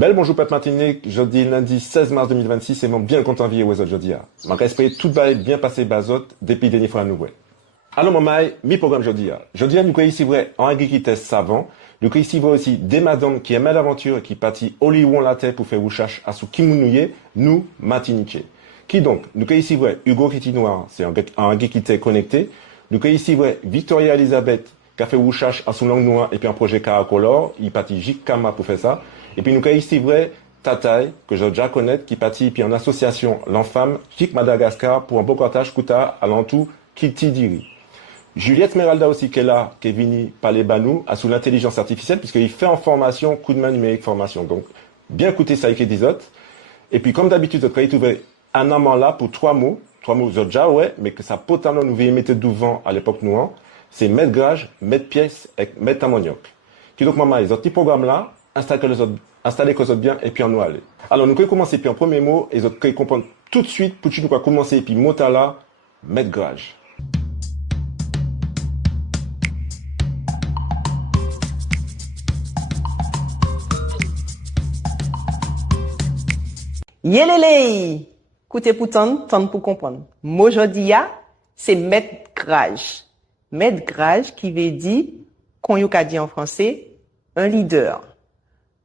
Bel bonjour Pep Martinique, jeudi lundi 16 mars 2026 et mon bien content vie aux autres jeudi. Mon respect tout bail bien passé bazot depuis dernier fois à nous. Alors mon maï, mi programme jeudi. Jeudi nous connaissons ici vrai en agriculteur savant, nous connaissons ici vrai aussi des madames qui aiment l'aventure et qui partent au lion la terre pour faire recherche à sous Kimounouye, nous Martinique. Qui donc, nous connaissons ici vrai Hugo Crétinoir, c'est un agriculteur connecté, nous connaissons ici vrai Victoria Elisabeth qui a fait recherche à sous langue noire et puis un projet Caracolor, il partit Jikama pour faire ça. Et puis nous avons ici vrai Tataï, que je déjà connais, qui partit puis en association l'Enfemme, Chic Madagascar, pour un beau partage Kouta à l'entour Kitidiri. Juliette Meralda aussi qui est là, qui est venue parler banou, à sous l'intelligence artificielle, puisqu'il fait en formation, coup de main numérique formation. Donc, bien écouter ça avec des autres. Et puis, comme d'habitude, vous trouver un amant là pour trois mots déjà, ouais, mais que ça potalement nous veille mettre devant à l'époque nous, c'est mettre gage, mettre pièce et mettre ammoniac. Qui donc, maman, les autres petits programmes là, installer que les autres bien et puis en nous aller. Alors, nous pouvons commencer puis en premier mot, et les autres pouvons comprendre tout de suite, pour que nous pouvons commencer, et puis mot à là, mettre gage. Yélélé! Écoutez pour tant pour comprendre. Mojodia, c'est mettre grage. Mettre grage qui veut dire, qu'on y a dit en français, un leader.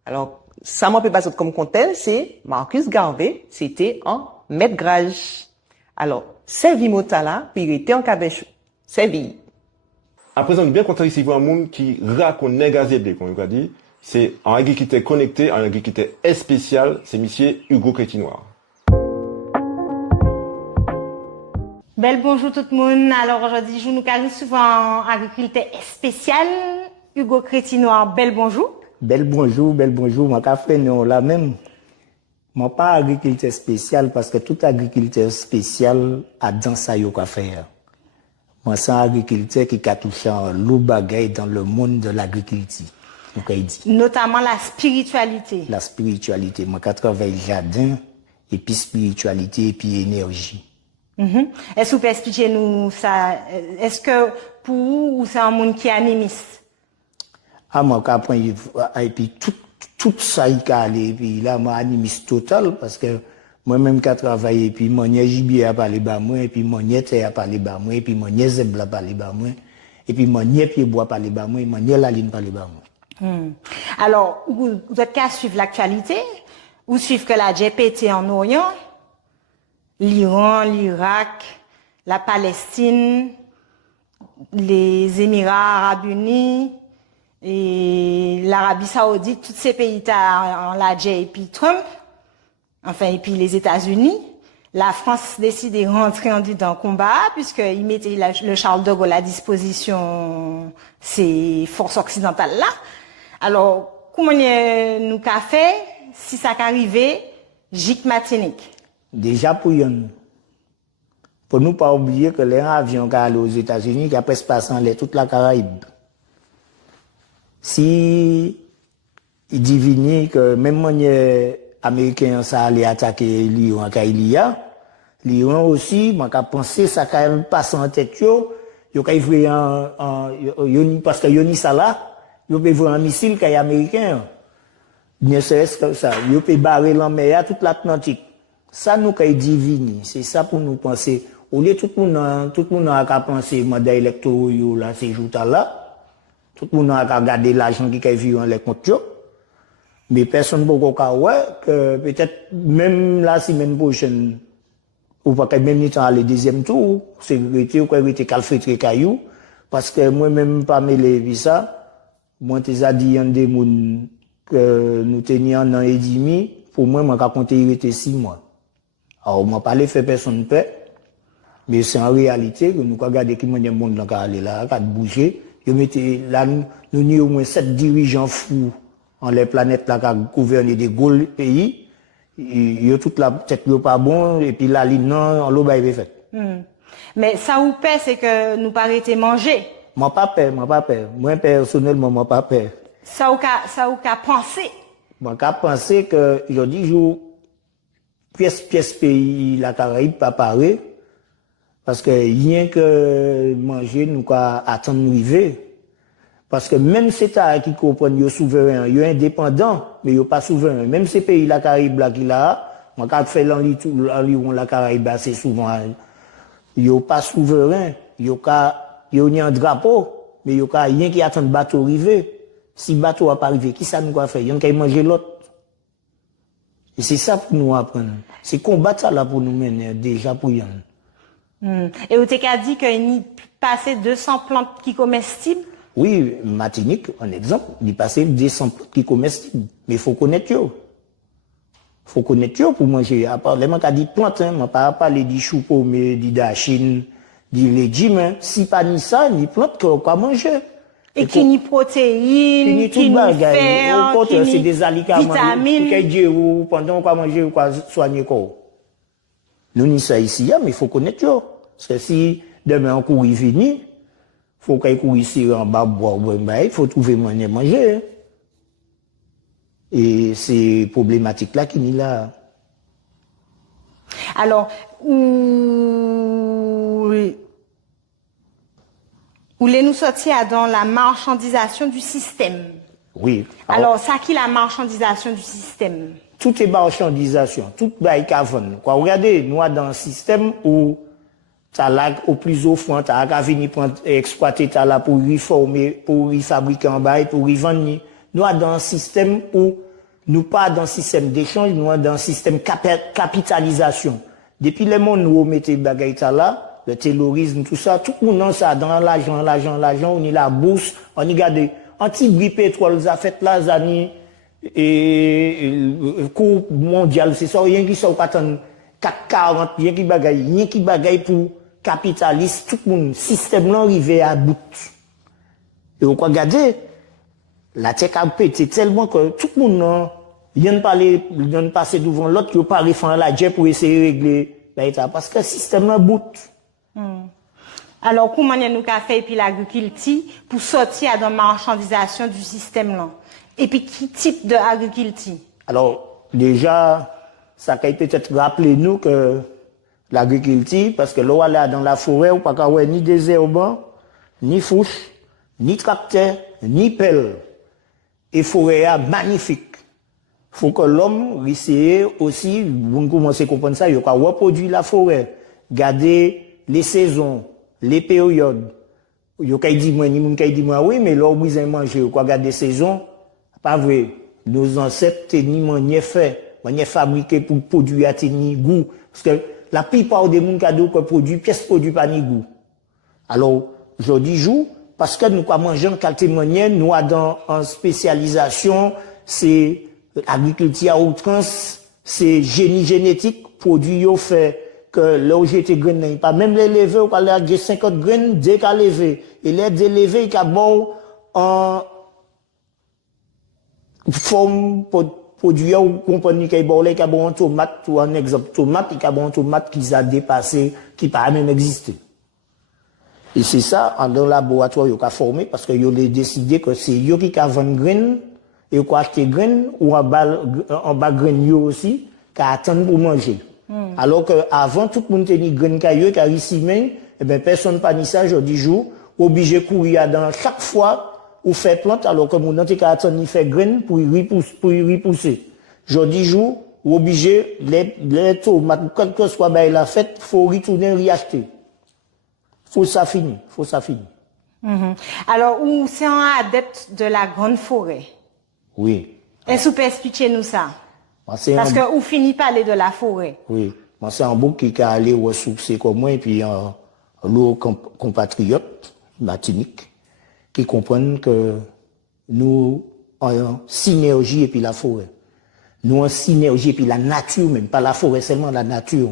Alors, ça m'en peut pas comme contexte, c'est Marcus Garvey, c'était en mettre grage. Alors, servi motala, puis il était en cabèche. Servi. À présent, nous bien content ici voir un monde qui raconte négazébé, comme on a dit. C'est un agriculteur connecté, un agriculteur spécial, c'est monsieur Hugo Crétinoir. Bel bonjour tout le monde. Alors aujourd'hui, je nous parle souvent agriculteur spécial, Hugo Crétinoir. Bel bonjour. Bel bonjour. Mon café, non, là même. Moi, pas agriculteur spécial parce que tout agriculteur spécial a dans ça, yo qu'à faire. Moi, c'est un agriculteur qui a touché un loup bagaille dans le monde de l'agriculture. Notamment la spiritualité. La spiritualité. Moi, je travaille jardin, et puis spiritualité, et puis énergie. Est-ce que vous pouvez expliquer nous ça? Est-ce que pour vous, c'est un monde qui est animiste? Ah, moi, et puis tout ça, il a allé, et puis là, moi, animiste total, parce que moi-même, qui travaille, et puis mon gibier a parlé bas moi, et puis mon terre a parlé bas moi, et puis mon zèbre a parlé bas moi, et puis mon pied bois a parlé bas moi, et mon la ligne parlé bas moi. Alors, vous êtes qu'à suivre l'actualité, ou suivre que la GPT en Orient, l'Iran, l'Irak, la Palestine, les Émirats Arabes Unis, et l'Arabie Saoudite, tous ces pays en la et puis Trump, enfin, et puis les États-Unis. La France décide de rentrer dans le combat, puisqu'il mettait le Charles de Gaulle à disposition ces forces occidentales-là. Alors, comment nous qu'a fait, si ça qu'arrivé, Jic Martinique? Déjà pour nous pas oublier que les avions qui allaient aux États-Unis, qui a presque passé en toute la Caraïbe. Si il divine que même les Américains ça allait attaquer l'Iran l'Iran aussi, moi qu'a pensé ça quand même passer en tête yo qu'a vu parce que Yoni Salah yo peut voir un missile qui est américain. Ne serait-ce que ça, yo peut barrer la mer toute l'Atlantique. Ça nous qu'a divine, c'est ça pour nous penser. Au lieu tout le monde a pensé mandat électoraux yo là ces jours là. Tout le monde a regardé l'argent qui est vu en les comptes. Mais personne ne peut dire que peut-être même la semaine prochaine, ou pas même temps le deuxième tour, sécurité ou quoi était calfeutré caillou, parce que moi-même pas mêlé ça, moi t'ai dit en des moun que nous tenions un an et demi, pour moi, moi compté il était 6 mois. Alors moi pas fait personne paix, mais c'est en réalité que nous regardons qui monde monde là aller là, qui bouger. Yo mettez là nous ni au moins 7 dirigeants fous en les planètes là qui gouvernent des gros pays. Yo toute la tête yo pas bon et puis la ligne non en l'eau ba fait. Mais ça ou paix c'est que nous pas arrêter manger. Moi pas peur. Moi personnellement moi pas peur. Ça ou qu'a pensé. Moi qu'a pensé que je dis jour pièce pays la Caraïbe pas paré. Parce que rien que manger, nous qu'à attendre arriver. Parce que même ces États qui comprennent yo souverain, yo indépendant, mais yo pas souverain. Même ces pays la Caraïbe là qui là, moi quand fait l'environ la Caraïbe c'est souvent yo pas souverain, yo ni un drapeau, mais yo ka rien qui attend bateau arriver. Si bateau a pas arrivé, qui ça nous va faire? Yon kay manger l'autre. Et c'est ça pour nous apprendre. C'est combattre ça là pour nous mener déjà pour yon. Et vous t'avez dit qu'il y a passé 200 plantes qui comestibles? Oui, Martinique, un exemple, il passe 200 plantes qui comestibles. Mais il faut connaître yo. Faut connaître yo pour manger. À part les gens qui dit plantes, hein, on pas parler du chou paumé, du dachine, du légume, hein. Si pas ni ça, ni plantes qu'on peut manger. Et qui ni protéines, qui ni fer, qui ni c'est des aliments, vitamines. Qui dit ou pendant qu'on manger ou qu'on soigner corps. Nous ni ça ici, mais il faut connaître yo. Parce que si demain on court vini, faut qu'on court ici en bas boire, il faut trouver moyen de manger. Et c'est problématique là qui est là. Alors, voulez-nous sortir dans la marchandisation du système? Oui. Alors, ça qui est la marchandisation du système? Tout est marchandisation, tout est caverne. Quoi, regardez, nous dans un système où t'as là au plus offrant, t'as qu'à venir prendre, exploiter, t'as là pour reformer, pour y fabriquer en bail, pour y vendre. Nous dans un système où nous pas dans un système d'échange, nous dans un système capitalisation. Depuis le monde nous mettez bagaille là, le terrorisme, tout ça, tout le monde ça dans l'argent, on y la bourse, on y garde anti-bris pétrole, ça fait là, années, et cours mondial, c'est ça, rien qui sont pas tant 440, rien qui bagaille pour capitaliste, tout le monde, système là arrivé à bout. Et on peut regarder, la tech a pété tellement que tout le monde, vient de passer devant l'autre, qui pas faire la jet pour essayer de régler l'État. Parce que le système là bout. Alors, comment nous avons fait puis l'agriculture pour sortir dans la marchandisation du système là? Et puis, quel type d'agriculture? Alors, déjà, ça peut peut-être rappeler nous que l'agriculture, parce que là, là, dans la forêt, on ne peut pas avoir ni désherbant, ni fouche, ni tracteur, ni pelle. Et forêt est magnifique. Faut que l'homme essaye aussi, vous commencez à comprendre ça, il faut reproduire la forêt, garder les saisons, les périodes. Il faut dire moi, ni moun kay dit moi oui, mais là où vous manger, il faut garder les saisons. Pas vrai. Nos ancêtres ni manière fait, manière fabriqué pour produire à ni goût. Parce que la plupart des moun cadeau que produit, pièce produit pas ni goût. Alors, aujourd'hui, jour, parce que nous quoi manger en qualité manière, nous dans en spécialisation, c'est agriculture à outrance, c'est génie génétique, produit yo fait que là où j'étais grain, pas même les lever, ou pas les 50 graines, dès qu'à lever. Et les délever, il y a bon en forme produit ou compagnie qui est bon, qui a bon tomate, ou un exemple tomate, qui a bon tomate qui a dépassé, qui pas même existé. Et c'est ça, dans le laboratoire, il a formé, parce que il a décidé que c'est yo qui a vendu graines, et qu'on acheter graines ou en bas graines aussi qu'à attendre pour manger. Alors que avant tout le monde tenait graines caillou car ici même et ben personne pas ni ça aujourd'hui jour obligé courir dans chaque fois ou faire plante alors que mon antique attendre ni faire graines pour y repousser. Aujourd'hui jour obligé les tomates quand que soit ben la fête faut retourner réacheter. Faut ça finir. Alors où c'est un adepte de la grande forêt? Oui. Est-ce que vous pouvez expliquer nous ça? Parce que vous finissez par parler de la forêt. Oui. Moi, c'est un bouc qui a allé ressourcer comme moi et puis l'autre compatriote, Martinique, qui comprennent que nous en synergie et puis la forêt. Nous en synergie et puis la nature même, pas la forêt seulement, la nature.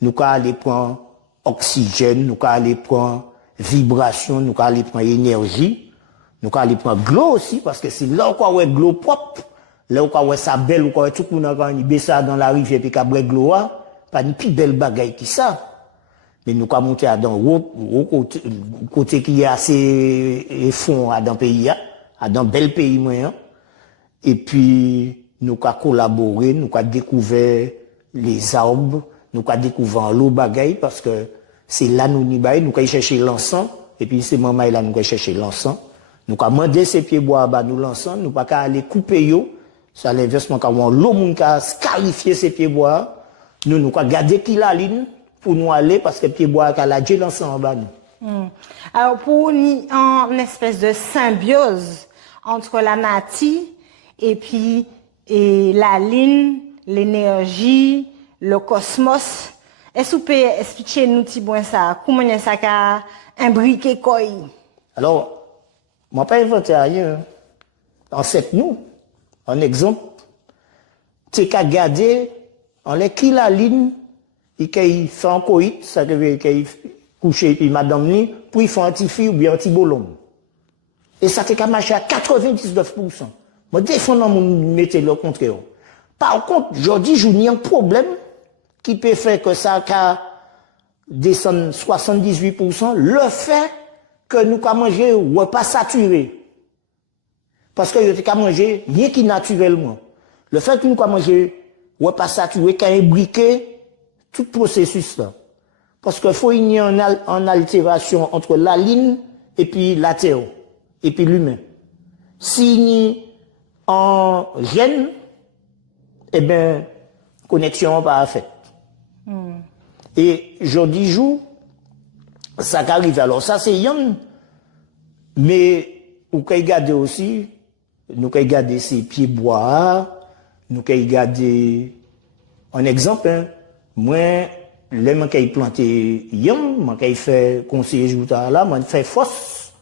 Nous allons aller prendre oxygène, nous allons aller prendre vibration, nous allons aller prendre énergie. Nous allons aller prendre l'eau aussi, parce que c'est là où on a de l'eau propre, là où on a ça belle, où on a tout le monde a mis ça dans la rivière, puis qu'on a de l'eau, pas une plus belle bagaille que ça. Mais nous allons monter à dans le côté qui est assez fond dans le pays, dans un bel pays moyen. Et puis, nous allons collaborer, nous allons découvrir les arbres, nous allons découvrir l'eau bagaille, parce que c'est là nous allons chercher l'encens, et puis c'est maman là nous allons chercher l'encens. Nous avons demandé ces pieds bois bah nous l'ensemble, nous pas qu'à aller couper yo, ça l'inversement quand on l'eau moun ka scarifier ces pieds bois, nous avons garder qui la ligne pour nous aller parce que pieds bois ka la djel ensemble en bas nous. Alors, pour une espèce de symbiose entre la nature et la ligne, l'énergie, le cosmos, est-ce que vous pouvez expliquer nous petit bon ça, comment ça a imbriqué quoi? Alors, moi pas inventé rien. En fait, nous, un exemple, c'est qu'à garder, on les qui la ligne, et qu'il fait un coït, ça veut dire qu'il couche puis madame ni, pour il fait un petit fille ou bien un petit bolon. Et ça fait qu'à marcher à 99%. Moi, défendant mon métier le contraire. Par contre, je dis, je n'ai un problème qui peut faire que ça qu'à descendre 78%, le fait que nous avons mangé repas saturé. Parce que nous avons mangé rien qui naturellement. Le fait que nous avons mangé repas saturé, qui a imbriqué tout processus là. Parce qu'il faut y avoir une altération entre la ligne et puis la terre, et puis l'humain. S'il y a en gène, eh bien, connexion pas faite. Et je dis jour, ça arrive. Alors ça c'est yon, mais vous pouvez garder aussi, nous pouvons garder ces pieds bois, nous pouvons garder un exemple. Hein, moi, les gens qui planté yam, moi qui fait conseiller jouta là, moi fait fosse.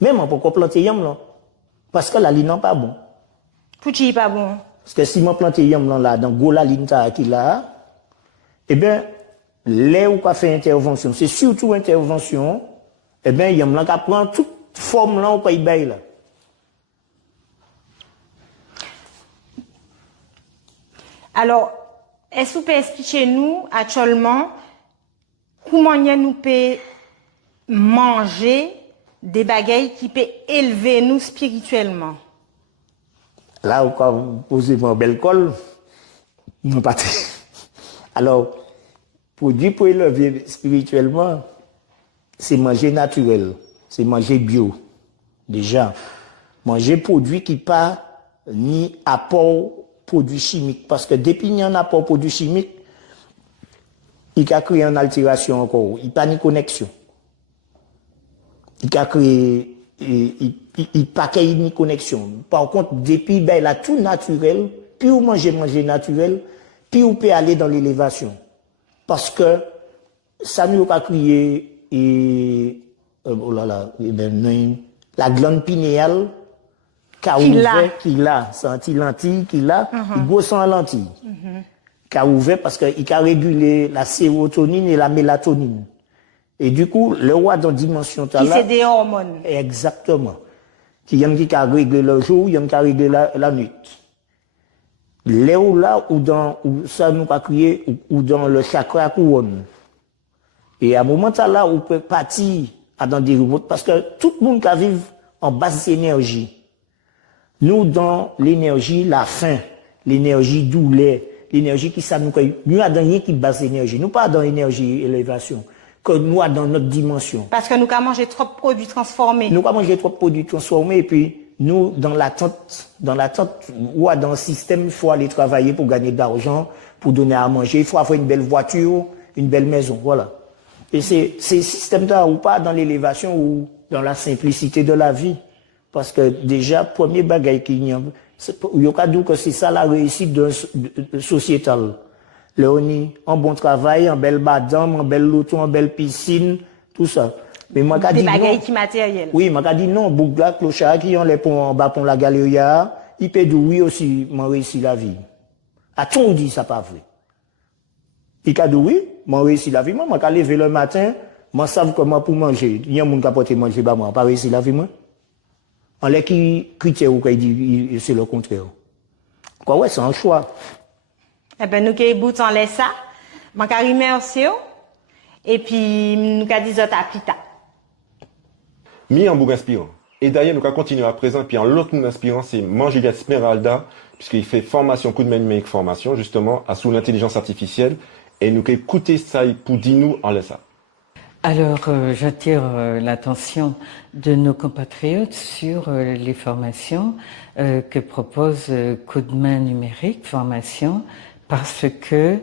Même pourquoi planter yam là? Parce que la ligne n'est pas bon. Pourquoi pas bon? Parce que si moi planter yam là dans go la ligne qui là, eh bien les où qu'a fait intervention, c'est surtout intervention, eh bien yam là qu'a prend toute forme là au pays bail là. Alors, est-ce que vous pouvez expliquer nous actuellement comment nous pouvons manger des bagailles qui peuvent élever nous spirituellement? Là où vous posez mon bel col, non pas. Alors, produit pour élever spirituellement, c'est manger naturel, c'est manger bio. Déjà, manger produit qui pas ni apport produits chimiques. Parce que depuis qu'il y a un apport produits chimiques, il a créé une altération encore. Il n'y a pas de connexion. Il a créé, il n'y a pas de connexion. Par contre, depuis ben, là, tout naturel, puis vous manger naturel, puis vous pouvez aller dans l'élévation. Parce que ça nous a créé oh là là, la glande pinéale qui a c'est anti-lentille, qui a, il bosse sans lentille. Qui a ouvert parce qu'il a régulé la sérotonine et la mélatonine. Et du coup, le roi dans dimension qui c'est des hormones. Exactement. Qui y a qui a réglé le jour, il y a qui a réglé la nuit. Là où ça nous a créé, ou dans le chakra couronne. Et à un moment là, on peut partir dans des robots, parce que tout le monde qui vit en basse énergie. Nous, dans l'énergie, la faim, l'énergie douleur, l'énergie qui ça nous crée. Nous, avons rien qui basse énergie. Nous pas dans l'énergie élévation. Que nous, dans notre dimension. Parce que nous avons mangé trop de produits transformés. Nous avons mangé trop de produits transformés et puis, nous, dans l'attente, ou dans le système, il faut aller travailler pour gagner de l'argent, pour donner à manger. Il faut avoir une belle voiture, une belle maison. Voilà. Et c'est système-là ou pas dans l'élévation ou dans la simplicité de la vie. Parce que déjà, premier bagage qu'il y a, il y a que c'est ça la réussite sociétale. Léonie, un bon travail, un bel badam, un bel loto, un belle piscine, tout ça. Mais moi, des bagages qui matériels. Oui, moi, dit non, Bougla, Clochard, qui ont les ponts en bas pour la galerie, il peut dire oui aussi, moi réussi la vie. À tout dit, ça pas vrai. Il a dit oui, moi réussi la vie, moi, quand lever le matin, moi, savent comment pour manger. Il y a un monde qui a porté manger, bah, moi, pas réussi la vie, moi. On les qui critique ou qui dit c'est le contraire. Quoi, ouais, c'est un choix. Eh ben, nous qui bout en laisse ça, moi, je remercie, et puis, nous qui disons à plus tard. Mi en bouc inspirant. Et d'ailleurs, nous allons continuer à présent, puis en l'autre nous inspirant, c'est Mangilia Smeralda, puisqu'il fait formation, coup de main numérique formation, justement, à sous l'intelligence artificielle, et nous allons écouter ça pour dire nous en laisse ça. Alors, j'attire l'attention de nos compatriotes sur les formations que propose Coup de main numérique, formation, parce que,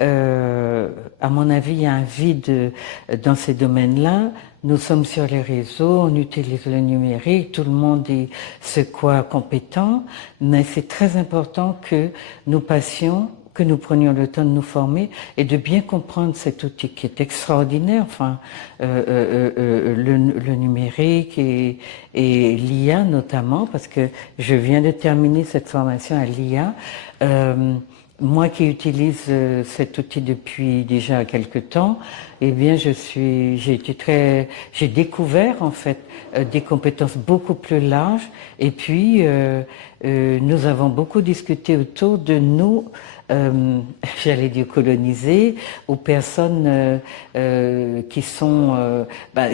à mon avis, il y a un vide dans ces domaines-là. Nous sommes sur les réseaux, on utilise le numérique, tout le monde est ce quoi compétent, mais c'est très important que nous passions, que nous prenions le temps de nous former et de bien comprendre cet outil qui est extraordinaire, enfin le numérique et l'IA notamment, parce que je viens de terminer cette formation à l'IA. Moi qui utilise cet outil depuis déjà quelque temps, eh bien j'ai découvert en fait des compétences beaucoup plus larges et puis nous avons beaucoup discuté autour de nous, j'allais dire colonisés, aux personnes qui sont,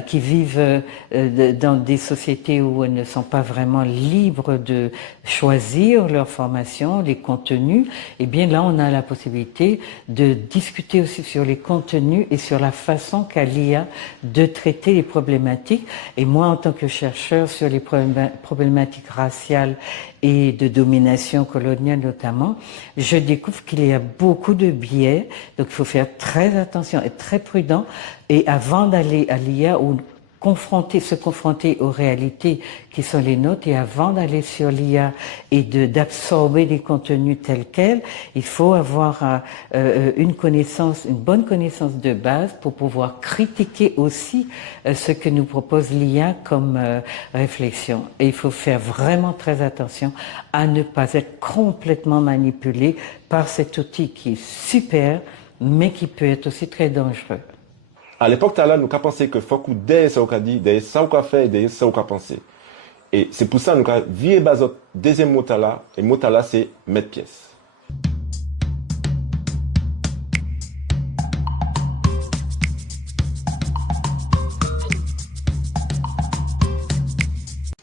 qui vivent dans des sociétés où elles ne sont pas vraiment libres de choisir leur formation, les contenus. Eh bien là, on a la possibilité de discuter aussi sur les contenus et sur la façon qu'a l'IA de traiter les problématiques. Et moi, en tant que chercheur sur les problématiques raciales et de domination coloniale notamment, je découvre qu'il y a beaucoup de biais, donc il faut faire très attention, être très prudent, et avant d'aller à l'IA ou se confronter aux réalités qui sont les nôtres, et avant d'aller sur l'IA et d'absorber des contenus tels quels, il faut avoir une bonne connaissance de base pour pouvoir critiquer aussi ce que nous propose l'IA comme réflexion. Et il faut faire vraiment très attention à ne pas être complètement manipulé par cet outil qui est super, mais qui peut être aussi très dangereux. À l'époque, là, nous avons pensé que faut que derrière ça, on a dit, derrière ça, on a fait, derrière ça, on a pensé. Et c'est pour ça que nous avons vu bazot deuxième mot là, et mot là, c'est mettre pièce.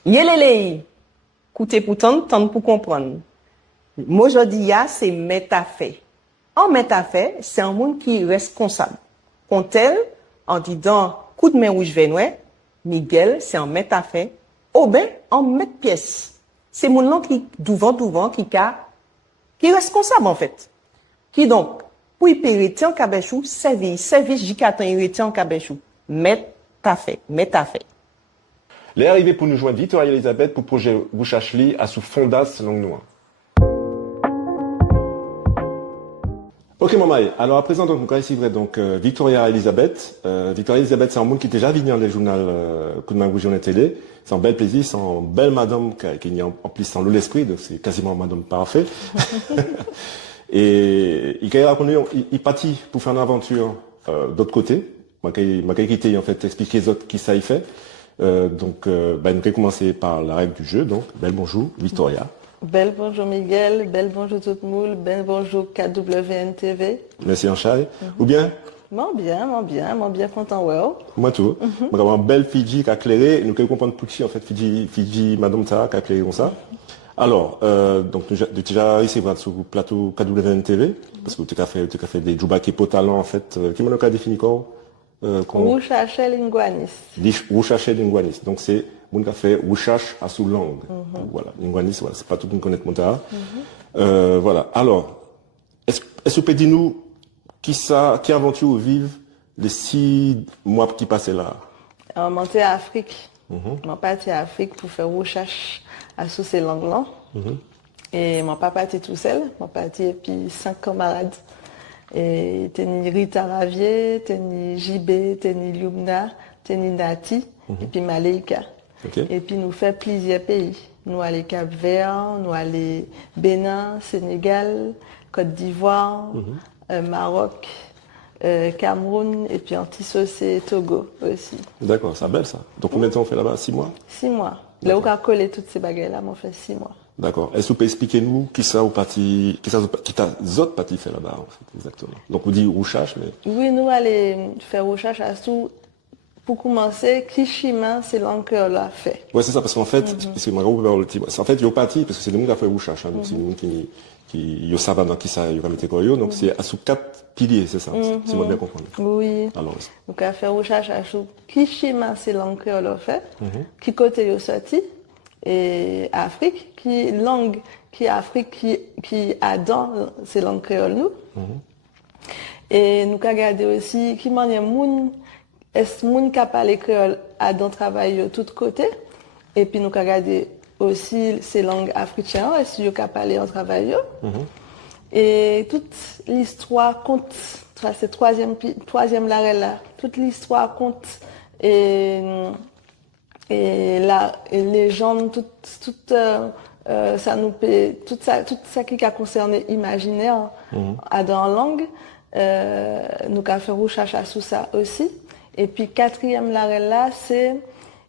Yélélé, écoutez pour tendre pour comprendre. Moi, je dis, c'est métafait. En métafait, c'est un monde qui est responsable. Quand tel, en disant coup de main où je vais nouer, Miguel, c'est en métafait, Aubin, en mettre pièce. C'est mon nom qui, devant, qui est responsable, en fait. Qui donc, pour y payer en cabechou, service, J4 en en cabechou. Métafait. Les arrivés pour nous joindre Victoria Elisabeth pour le projet Rouchachli à sous Fondas Langue Noire. Ok, maman. Alors, à présent, donc, ici, donc, Victoria Elisabeth. Victoria Elisabeth, c'est un monde qui est déjà venu dans les journaux, Coup de main Goujon et télé. C'est un bel plaisir, c'est une belle madame qui est en plus sans l'esprit, donc c'est quasiment une madame parfaite. Et, il a raconté, il partit pour faire une aventure, d'autre côté. Moi, qui quitté, en fait, expliquer les autres qui ça y fait. Donc, nous allons commencer par la règle du jeu, donc, bel bonjour, Victoria. Bel bonjour Miguel, bel bonjour tout le monde, bel bonjour KWNTV. Merci Anchai. Ou bien? Mon bien content, ouais. Moi tout. Moi, une belle Fidji qui a éclairé, nous allons comprendre Pucci, en fait, Fidji, Madame Tara qui a éclairé comme ça. Alors, donc, nous déjà ici, sur le plateau KWNTV, parce que tu as fait des Djoubaki Potalon, en fait, qui m'a défini quoi? Rouchaché linguanis. Rouchaché linguanis. Donc, c'est mon café Rouchach à sous langue. Voilà, linguanis, voilà, c'est pas tout le monde connaît Montara. Voilà. Alors, est-ce que vous pouvez dire nous qui aventure vivre les 6 mois qui passaient là? On montait à Afrique. On parti à Afrique pour faire Rouchach à sous ces langues-là. Et mon papa était tout seul. Mon parti et puis 5 camarades. Et t'es Rita Ravier, t'es JB, t'es Liumna, t'es Nati, et puis Maleika. Okay. Et puis nous fait plusieurs pays. Nous allons Cap-Vert, nous allons Bénin, Sénégal, Côte d'Ivoire, Maroc, Cameroun, et puis Antilles et Togo aussi. D'accord, c'est belle ça. Donc combien de temps on fait là-bas? 6 mois? 6 mois. Là où on a collé toutes ces bagailles-là, on fait 6 mois. D'accord. Est-ce que vous pouvez expliquer nous qui t'a autres parti fait là-bas, en fait, exactement? Donc, vous dites Rouchach, mais. Oui, nous allons faire Rouchach à pour commencer, qui chemin c'est langue créole a fait. Ouais, c'est ça, parce qu'en fait, parce que moi, en fait, il y a parti, parce que c'est le monde qui a fait recherche, hein, donc c'est le monde qui savent dans qui ça, il va mettre quoi, donc c'est sous 4 piliers, c'est ça, si moi bien comprendre. Oui. Alors, Donc, à faire recherche à qui chemin c'est langue créole a fait, qui côté yo sorti, et Afrique, qui langue, qui Afrique, qui a dans ces langues créole nous. Et nous avons regardé aussi qui manière moun, est-ce moun qui a parlé créole a dans travail de tous côtés. Et puis nous avons regardé aussi ces langues africaines, est-ce qu'il a parlé en travail. Et toute l'histoire compte, c'est troisième l'arrêt là, toute l'histoire compte et la légende, ça nous paie, tout ça qui a concerné imaginaire dans la langue, nous avons fait recherche sur ça aussi. Et puis quatrième l'arrêt là, c'est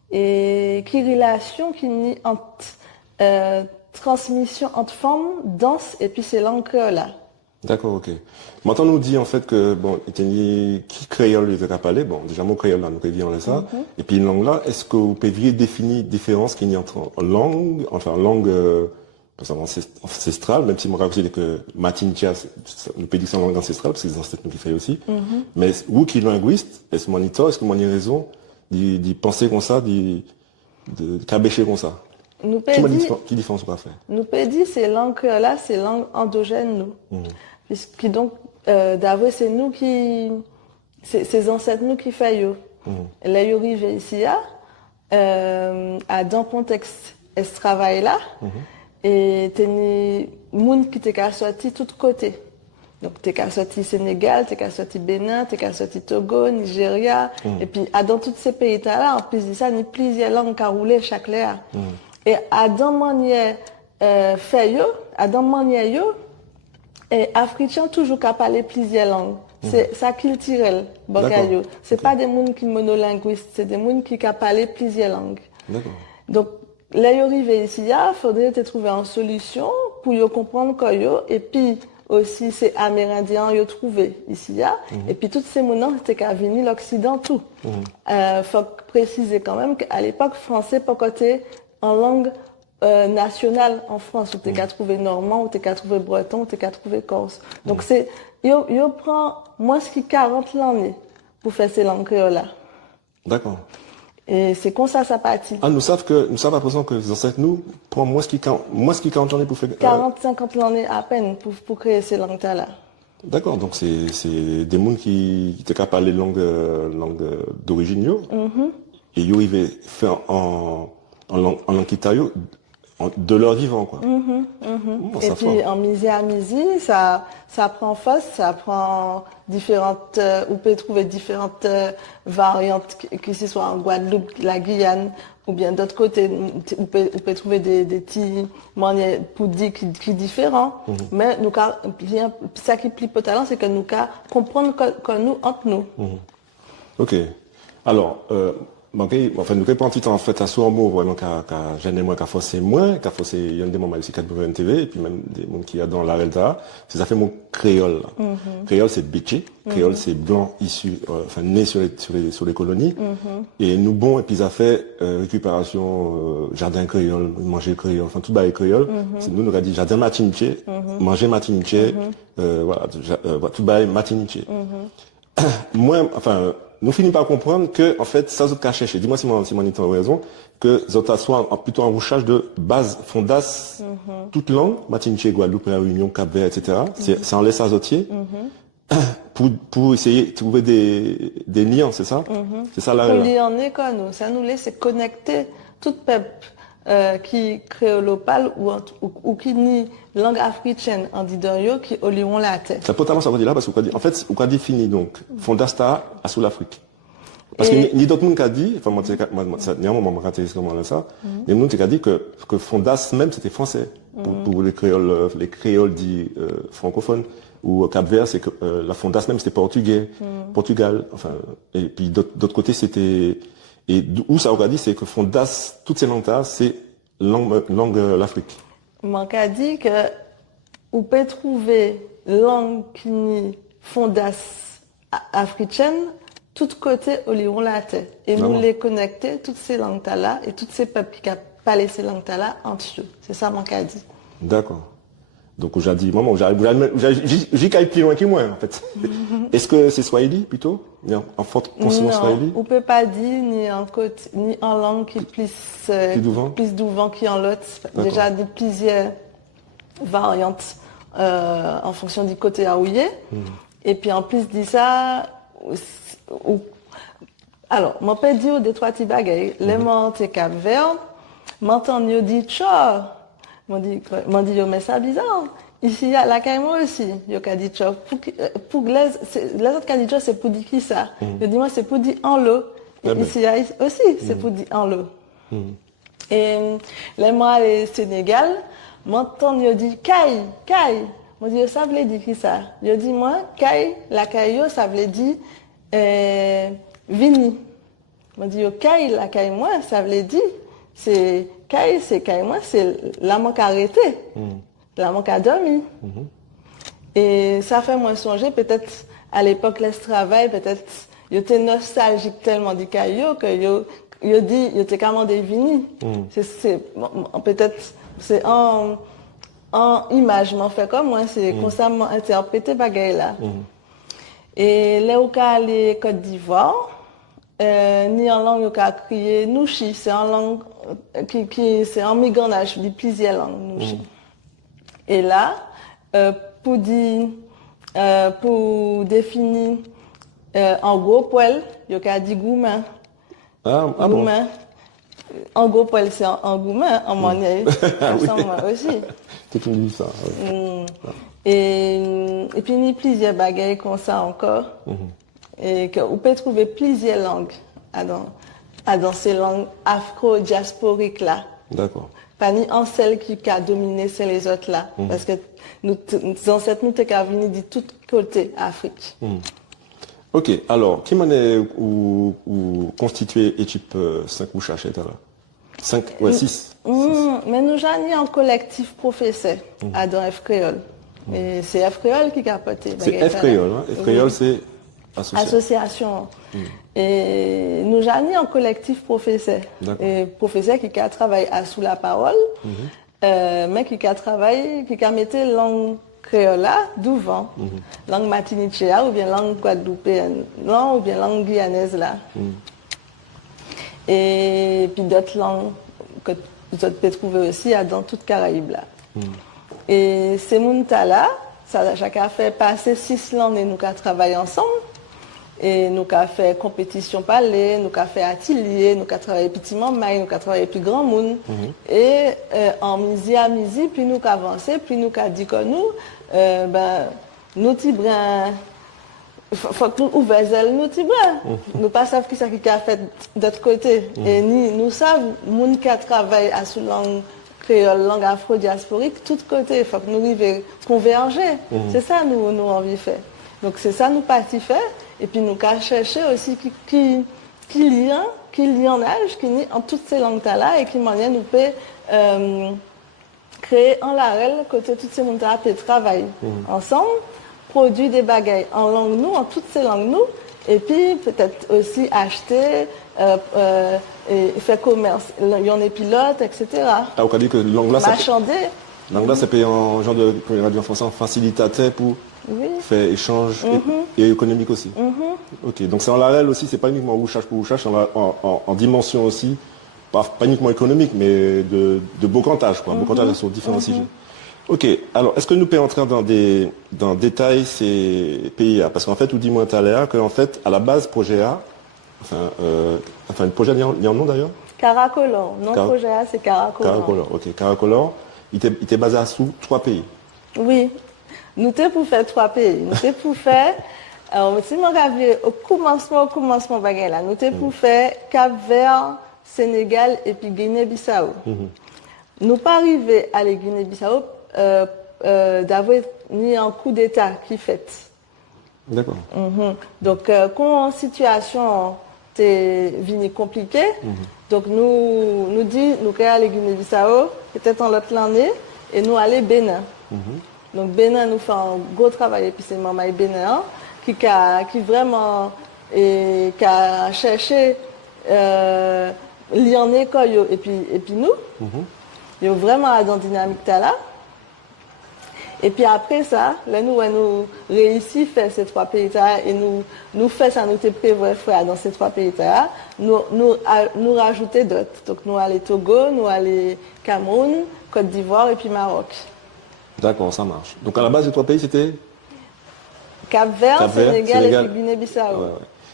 qui relation qui nie entre transmission entre formes, danse et puis c'est langue créole là. D'accord, ok. Maintenant, on nous dit en fait que, bon, qui créole il veut parler, bon, déjà, mon créole là, nous pouvons dire ça. Et puis, une langue là, est-ce que vous pouvez définir la différence qu'il y a entre langue, enfin, langue, par exemple, ancestrale, même si moi, je dis que Matincha, nous pouvons dire que c'est une langue ancestrale, parce que c'est des ancêtres nous qui fait aussi. Mais, vous qui êtes linguiste, est-ce que moi, est-ce que moi, j'ai raison d'y penser comme ça, de cabécher comme ça? Nous peut dire, qui différence on va faire? Nous peut dire c'est langue créole là, c'est langue endogène nous. Puisque donc d'abord c'est nous qui c'est ancêtres nous qui fait yo. Là yo arrivé ici à dans contexte ce travail là et teni monde qui t'est sorti tout côté. Donc t'es sorti Sénégal, t'es sorti Bénin, t'es sorti Togo, Nigeria et puis dans tous ces pays là en plus de ça il y a plusieurs langues qui roulent chaque là. Et à dans manière fait yo, à dans manière yo et africain toujours qu'à parler plusieurs langues. C'est ça qu'il tire bagayo. C'est pas des monde qui monolinguistes, c'est des monde qui parler plusieurs langues. D'accord. Donc là yo arrivé ici, il faudrait te trouver une solution pour yo comprendre quoi yo et puis aussi c'est amérindien yo trouvé ici et puis toutes ces mondes c'était qu'à venir l'occident tout. Faut préciser quand même qu'à l'époque français pas côté en langue nationale en France, où tu qu'à trouver normand, où tu qu'à trouver breton, où tu qu'à trouver corse. Donc c'est, yo prend moins ce qui 40 l'année pour faire ces langues créoles là. D'accord. Et c'est comme ça partit. Ah, nous savons à présent que les ancêtres nous prennent moins ce qui 40 l'année pour faire. 40-50 l'année à peine pour créer ces langues là. D'accord, donc c'est des mondes qui étaient capables de parler langue d'origine yo. Et yo ils faire en langue kitayo de leur vivant quoi. Et puis en misé à misé, ça prend face, ça prend différentes on peut trouver différentes variantes que ce soit en Guadeloupe, la Guyane ou bien d'autres côtés on peut trouver des petits manières pour dire qui différents. Mais nous ça qui plie potalant c'est que nous comprendre que nous entre nous. OK. Alors enfin, nous répondons en fait à ce mot vraiment qu'à gêner moins, qu'à forcer moins, qu'à forcer, il y a des moments aussi 4 TV, et puis même des gens qui y a dans la Relta, c'est ça fait mon créole. Créole, c'est bitché. Créole, c'est blanc issu, enfin, né sur les colonies. Et nous, bon, et puis ça fait, récupération, jardin créole, manger créole, enfin, tout bas créole. C'est nous, nous a dit jardin matiniché, manger matiniché, voilà, tout bas matiniché. Moi, enfin, nous finissons par comprendre que, en fait, ça, autres chercher. Dis-moi si mon a raison, que ça soit plutôt un rouchage de base, fondas, toute langue, Martinique, Guadeloupe, La Réunion, Cap-Vert, etc. C'est en laisse azotier. Pour essayer de trouver des liens, c'est ça? C'est ça la réalité. Pour lier quoi, nous. Ça nous laisse connecter toute peuple, qui créolopale ou qui nie langue africaine en disant qui olieront la tête. C'est totalement ça qu'on dit là parce qu'en fait, on a défini donc Fondasta à sous l'Afrique. Parce que ni d'autres monde qui a dit, enfin moi il y a un moment m'a caractérisé comment là ça, il y a monde qui a dit que Fondas même c'était français pour les créoles dits francophones ou Cap-Vert c'est que la Fondas même c'était portugais, Portugal, enfin et puis d'autre côté c'était et où ça on a dit c'est que Fondas toutes ces langues là c'est langue l'Afrique. Manque a dit que on peut trouver langue qui Fondas africaine tout côté au lion la tête. Et nous les connecter, toutes ces langues là, et toutes ces peuples qui n'ont pas laissé langues là entre eux. C'est ça mon cas dit. D'accord. Donc aujourd'hui, maman, j'y caille plus loin que moi en fait. Est-ce que c'est Swahili plutôt? En forte consonance Swahili? On peut pas dire ni en langue qui plus douvent qui en l'autre. Déjà des plusieurs variantes en fonction du côté aouillé. Et puis en plus de ça, alors, mon père dit des trois petits bagailles. Les montes Cap Vert, m'entend yo dit tcha. M'ont dit yo mais ça bizarre. Ici y a la caïmo aussi. Yo ka dit tcha. Pour les autres ka dit tcha c'est pour dire qui ça. Yo dit moi c'est pour dire en l'eau. Ici y a aussi c'est pour dire en l'eau. Et les mois les Sénégal, m'entend yo dit caille. Moi dit ça veut dire qui ça. Yo dit moi caille la caillou ça veut dire vini. Moi dit yo caille la caille moi ça veut dire c'est caille moi c'est la manque arrêté. La manque a dormi. Et ça fait moi songer peut-être à l'époque les travail peut-être yo était nostalgique tellement du caillou que yo dit yo était carrément des vini. C'est peut-être c'est en image m'en fait comme moi c'est constamment interprété bagaille là. Et là où ka aller Côte d'Ivoire ni en langue ka crier nouchi c'est en langue qui c'est en migranage de plusieurs langues nouchi. Et là pour définir en gros poil yo ka dit goumen. Goumen. En gros poil c'est en goumen en manière aussi. C'est tout dit ça. Et puis il y a plusieurs bagailles comme ça encore. Et que vous pouvez trouver plusieurs langues dans ces langues afro-diasporiques là. D'accord. Pas ni en celle qui a dominé c'est les autres là. Parce que nos ancêtres nous t'es venus de tous côtés Afrique. Ok, alors, qui m'en est ou constitué équipe 5 ou cherché là? 5, ouais, 6. Mais nous j'en en collectif professeur à dans F Créole. Et c'est F Créole qui a porté. C'est F Créole, hein? F Créole c'est association. Et nous j'en en collectif professeur. Et professeur qui a travaillé à sous la parole, mais qui a travaillé, qui a mis langue créole là, devant, langue martiniquaise ou bien langue guadeloupéenne, ou bien langue guyanaise là. Et puis d'autres langues que vous pouvez trouver aussi dans toute Caraïbe là. Et ces mondes-là, ça chacun fait passer 6 langues et nous avons travaillé ensemble. Et nous avons fait compétition parler, nous avons fait atelier, nous avons travaillé petit maille, nous avons travaillé plus grand monde. Et en midi à midi, puis nous avons avancé, puis nous avons dit que nous tibrin, faut que nous ouvrions nous tibrin. Nous pas savons qui c'est qui a fait d'autre côté. Et nous savons, monde qui a travaillé à sous langue créole, langue afro-diasporique, tout côté, il faut que nous arrivions à converger. C'est ça nous envie faire. Donc c'est ça nous parti faire. Et puis nous avons cherché aussi qui lit en âge, qui lit en toutes ces langues-là et qui manière nous peut créer en l'arel côté toutes ces langues-là peut travailler ensemble, produire des bagailles en langue nous, en toutes ces langues nous, et puis peut-être aussi acheter, et faire commerce, il y en a pilote, etc. Ah, on a dit que l'anglais marchander. L'anglais c'est payé en genre de, comme on a dit en français, en facilitateur pour faire échange et économique aussi. Ok, donc c'est en l'arel aussi, c'est pas uniquement Wouchach pour Wouchach, en dimension aussi, pas uniquement économique, mais de bocantage, quoi. Bocantage sur différents sujets. Ok, alors est-ce que nous pouvons entrer dans le détail ces pays-là? Parce qu'en fait, vous dis-moi tout à l'heure qu'en fait, à la base, projet A, le projet, il y a un nom d'ailleurs? Caracolor, non projet A, c'est Caracolor. Caracolor, ok. Caracolor, il était basé à sous 3 pays. Oui, nous t'es pour faire 3 pays. Nous t'es pour faire, si on regarde au commencement baguette là, nous t'es pour faire Cap-Vert, Sénégal et puis Guinée-Bissau. Nous pas arriver à la Guinée-Bissau d'avoir ni un coup d'État qui fait. D'accord. Donc quand une situation est venue compliquée, donc nous dit nous allons aller Guinée-Bissau peut-être en l'autre l'année et nous aller Bénin. Donc Bénin nous fait un gros travail et puis c'est maman Bénin qui vraiment et qu'a cherché lire en école yo, et puis nous yo vraiment dans dynamique là. Et puis après ça, là nous réussi faire ces 3 pays là et nous fait ça nous te prévoir frère dans ces 3 pays là, nous rajouter d'autres. Donc nous aller Togo, nous aller Cameroun, Côte d'Ivoire et puis Maroc. D'accord, ça marche. Donc à la base, les 3 pays, c'était Cap-Vert, Sénégal et puis Guinée-Bissau. Ouais, ouais.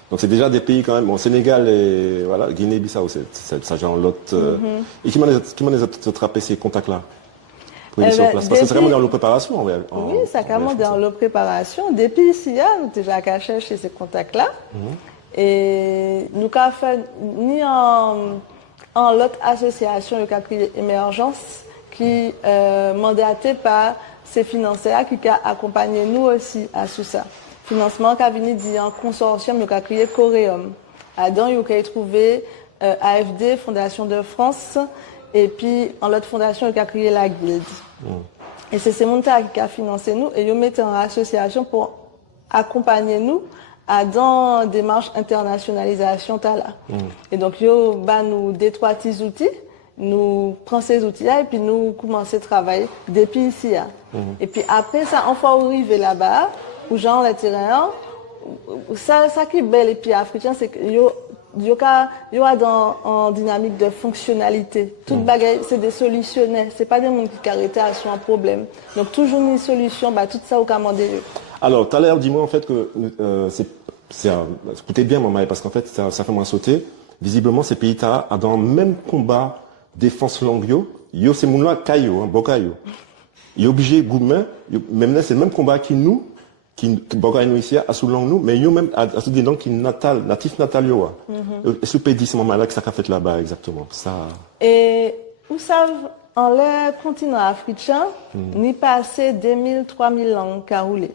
Donc c'est déjà des pays quand même. Bon, Sénégal et voilà, Guinée-Bissau, ça genre l'autre. Et qui m'a les attrapé ces contacts-là pour aller sur place. Parce que c'est vraiment dans leur préparation. Oui, c'est carrément dans leur préparation. Depuis ici, nous déjà qu'à chercher ces contacts-là. Et nous avons fait ni en l'autre association, qui a créé Émergence, qui mandaté par ces financiers qui ont accompagné nous aussi à tout ça. Financement qui a venu d'un consortium qui a créé Coréum. Là-dedans, il a trouvé AFD, Fondation de France, et puis en l'autre fondation qui a créé la Guilde. Et c'est ces montants qui a financé nous et ils mettent en association pour accompagner nous dans démarche internationalisation là. Et donc yo nous des 3 petits outils, nous prenons ces outils là et puis nous commençons à travailler depuis ici. Et puis après ça, on fois arriver là-bas où gens le terrain, ça qui est belle et puis africain c'est que yo dans en dynamique de fonctionnalité. Toute bagaille, c'est des solutionnaires. C'est pas des gens qui arrêtent à son problème. Donc toujours une solution, tout ça au commander. Alors, tout à l'heure, dis-moi en fait que écoutez bien, maman, parce qu'en fait, ça fait moins sauter. Visiblement, ces pays-là, dans le même combat défense langue, yo c'est mon là caillou, bocayo. Il est obligé gourmet, même là c'est le même combat qui nous bocayo ici à sous langue nous, mais yo même à sous des langues qui natif natal yo. Est-ce que vous pouvez dire ce moment-là que ça a fait là-bas exactement ça? Et vous savez, en le continent africain, ni passé 2000, 3000 langues qui a roulé.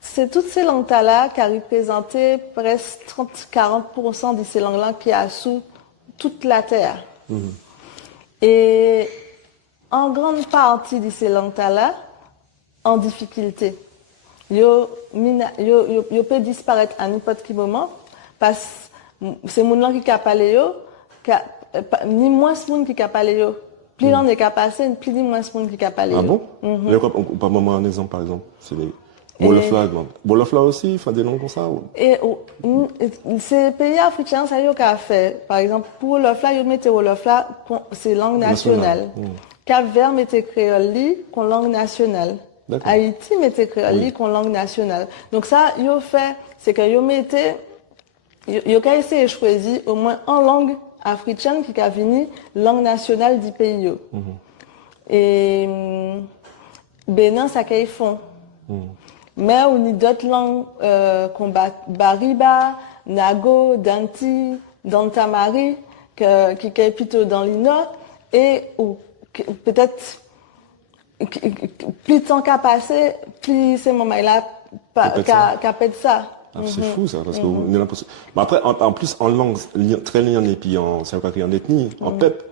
C'est toutes ces langues-là qui a représenté presque 30-40% de ces langues-là qui a sous toute la terre. Et en grande partie de ces langues-là, en difficulté. Yo peut disparaître à n'importe quel moment parce que c'est mon langue qui a parlé ni moins de monde qui a parlé yo. Plus l'on est passé, plus de moins de monde qui a parlé. Ah bon? Pas moment un exemple par exemple, c'est les Wolofla aussi, enfin des noms comme ça. Et ces pays africains, ça y a qu'à faire. Par exemple, pour Wolofla, ils mettent Wolofla, c'est langue nationale. Cap-Vert mettait créole comme langue nationale. Haïti mettait créole comme langue nationale. Donc ça, ils ont fait, c'est que ils mettaient, ils ont essayé de choisir au moins une langue africaine qui a venu langue nationale du pays. Et Bénin, ça qu'ils font. Mais on a d'autres langues comme Bariba, Nago, Danti, Dantamari, qui est plutôt dans le nord, et peut-être plus de temps qu'a passé, plus ces moments-là qu'a fait ça. C'est fou ça, parce que on a l'impression. Mais après, en plus, en langue très liée et puis en ethnie, en peuple.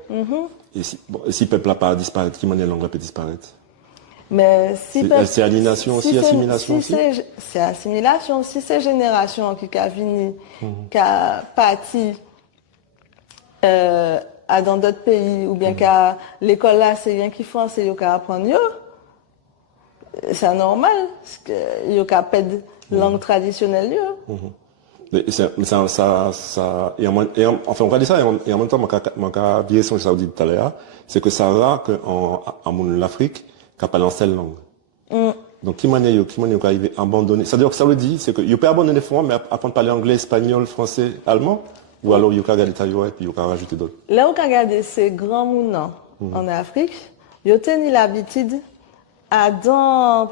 Et si peuple n'a pas disparaître, qui manière la langue peut disparaître? Mais c'est aliénation aussi, assimilation aussi. C'est assimilation. Si c'est génération qui a venu, qui a parti dans d'autres pays, ou bien qu'à l'école là, c'est rien qui français, il y a apprendre c'est normal, parce que il y a perdre langue traditionnelle. Mais ça, enfin, on va dire ça, et en même temps, ma vieille ça dit tout à l'heure, c'est que ça rare qu'en l'Afrique, qui parle en seule langue. Donc, qui manière arriver à abandonner. C'est-à-dire que ça veut dire, c'est que, il peut abandonner fois, mais apprendre à parler anglais, espagnol, français, allemand, ou alors, il peut regarder tailleur et puis il peut rajouter d'autres. Là où on regarde ces grands mounons en Afrique, ils ont tenu l'habitude dans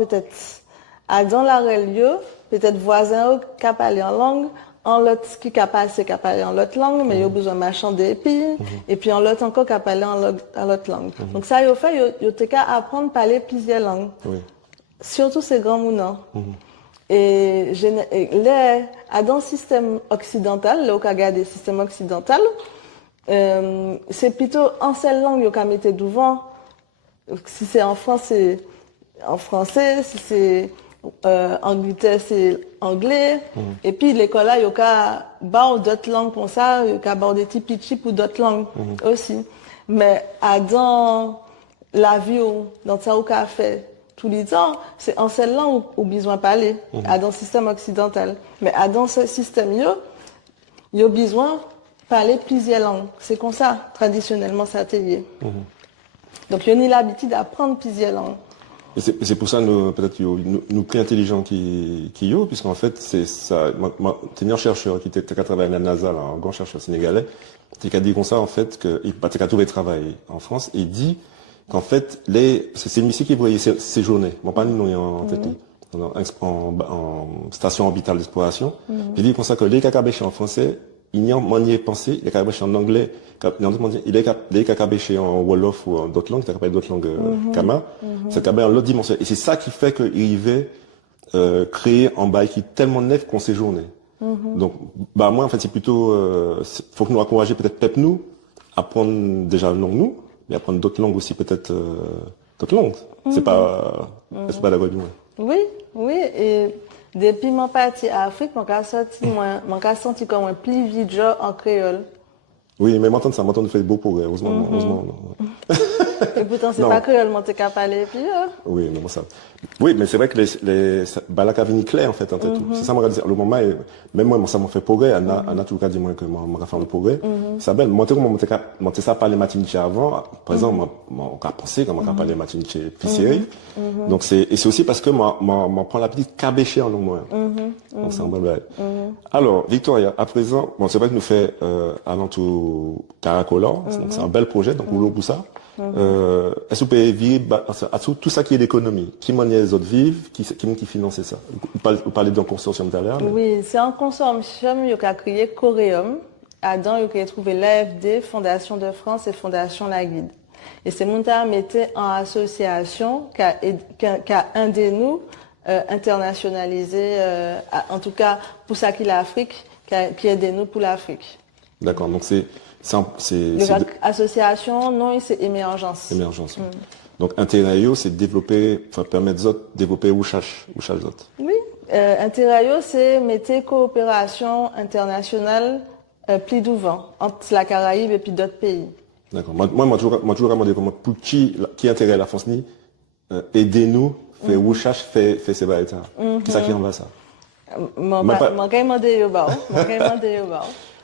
la religion, peut-être voisin qui a parlé en langue, en l'autre qui a parlé en l'autre langue, mais il y a besoin de marchander et puis en l'autre encore qui a parlé en l'autre langue. Donc ça, il y a qu'à apprendre à parler plusieurs langues. Surtout ces grands mounons. Et dans le système occidental, là où on regarde le système occidental, c'est plutôt en seule langue qu'on mettait devant. Si c'est en français, si c'est Angleterre c'est anglais. Et puis l'école là, il y a d'autres langues comme ça, il y a des petits pitchis pour d'autres langues aussi. Mais dans la vie, dans ça qu'on fait tous les temps, c'est en celle langue où besoin de parler, dans le système occidental. Mais dans ce système, il y a besoin de parler plusieurs langues. C'est comme ça, traditionnellement, ça a été. Donc, il y a l'habitude d'apprendre plusieurs langues. Et c'est pour ça, peut-être, nous plus intelligents qui yo, puisqu'en fait, c'est ça, t'es un chercheur qui était travaillé à la NASA, là, un grand chercheur sénégalais, qui a dit comme ça, en fait, il a trouvé travail en France, et il dit qu'en fait, c'est le monsieur qui voyait ces journées. Bon, pas nous, en tête, en station orbitale d'exploration. Il dit comme ça que les cacabéchés en français, il n'y a manier penser, les cacabéchés en anglais, il est les cacabéchés en wolof ou en d'autres langues, c'est d'autres langues kama, c'est en l'autre dimension. Et c'est ça qui fait qu'il va créer un bail qui est tellement neuf qu'on séjourne. Donc, moi, en fait, c'est plutôt, faut que nous encourager peut-être nous, à apprendre déjà une langue nous, mais apprendre d'autres langues aussi, peut-être, d'autres langues. C'est pas d'accord du moins. Oui, et depuis mon parti à Afrique, mon senti comme un plus vite en créole. Oui, mais m'entendre ça, m'entendre faire beau progrès, heureusement. Et pourtant, c'est pas créole, mon qu'à parler, puis Oui, mais bon, ça. Oui, mais c'est vrai que la cavini clair, en fait, en tête. C'est ça, moi, le moment, même moi, ça m'a fait progrès, Anna, tout le cas, dit moi que m'a fait le progrès. Ça belle, monter ça par les matiniches avant, par exemple, on a pensé comment on a parlé matiniches pisserie. Donc c'est aussi parce que moi prend la petite cabéché en au moins. Donc c'est un bon bail. Alors, Victoria, à présent, bon, c'est vrai que nous fait, alentour Caracolor, donc c'est un bel projet, donc, nous pour ça. Est-ce que vous pouvez vivre à tout ça qui est l'économie? Qui manière les autres vivent? Qui finance ça? Vous parlez d'un consortium tout à l'heure? Oui, c'est un consortium qui a créé Coréum. Dedans, il a trouvé l'AFD, Fondation de France et Fondation La Guide. Et c'est mon mettait en association qu'a un de nous internationalisé, en tout cas pour ça qu'il a Afrique, qui aide nous pour l'Afrique. D'accord, donc c'est association, non, c'est émergence. Émergence. Donc, intérêt, c'est développer, permettre aux autres de développer ou cherche les autres. Oui. Intérêt, c'est mettre coopération internationale plus d'ouvant entre la Caraïbe et puis d'autres pays. D'accord. Moi, toujours demandé comment, pour qui intérêt la France ni, aidez-nous, fait ou cherche, fait ces bails. Qui ça qui en va ça?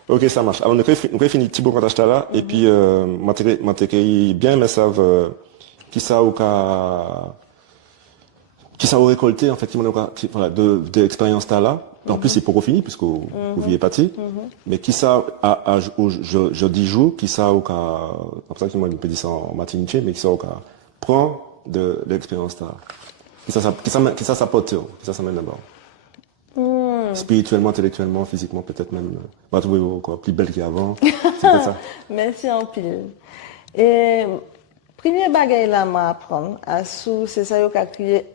Ok, ça marche. Alors, nous avons fini Thibaut quand là, et puis, m'intéresse bien, mais ça, qui ça a récolté, en fait, voilà, de l'expérience là. En plus, c'est pour fini, puisque vous vivez parti. Mais qui ça, je dis jour, qui ça, c'est pour ça que moi, je peux dire ça en matiniché, mais qui ça, prend de l'expérience là. Qui ça s'apporte, qui ça s'amène d'abord. Spirituellement, intellectuellement, physiquement, peut-être même, on va trouver encore plus belle qu'avant. C'est ça. Merci en pile. Et, premier bagage là, à apprendre, c'est ça qui a créé,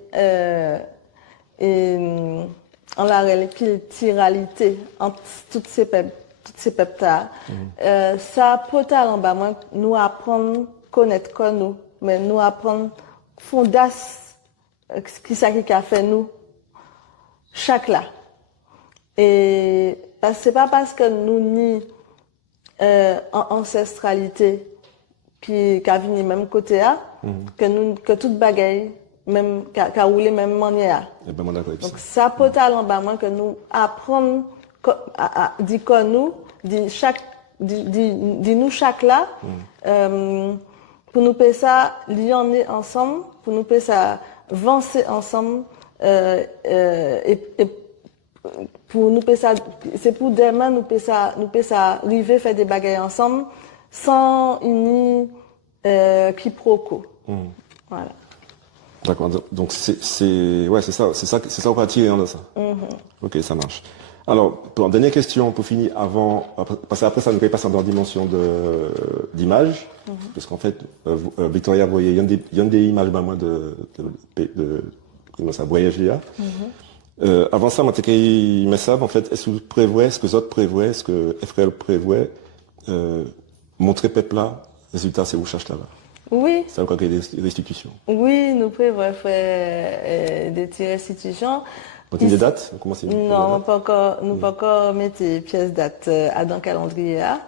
en la culturalité, entre toutes ces peuples ça peut en bas, moi, nous apprendre, connaître comme nous, mais nous apprendre, fondas, qui ça qui a fait nous, chaque là. Et c'est pas parce que nous ni en ancestralité qui a venu même côté que toute bagaille même qu'a roulé même manière. Donc ça peut aller en bas moins que nous apprendre à dire que nous dit nous chaque là pour nous faire ça lier ensemble, pour nous faire ça avancer ensemble et pour nous ça, c'est pour demain nous ça arriver faire des bagailles ensemble sans une quiproquo. Voilà. D'accord. Donc c'est ça qu'on va tirer dans ça. Ok, ça marche. Alors, pour une dernière question, pour finir parce qu'après ça nous passer dans la dimension d'image, parce qu'en fait, Victoria voyait, il y a des images moi de comment ça voyager là. Avant ça, moi, mais ça, en fait, est-ce que vous prévoyez, est-ce que les autres prévoient, est-ce que FRL prévoit, montrer peuple là, résultat, c'est où cherche là. Oui, Ça va créer des restitutions. oui, nous prévoyons faire des restitutions. On a des dates? Comment c'est? Non, nous pas encore mettre pièces date dans le calendrier là.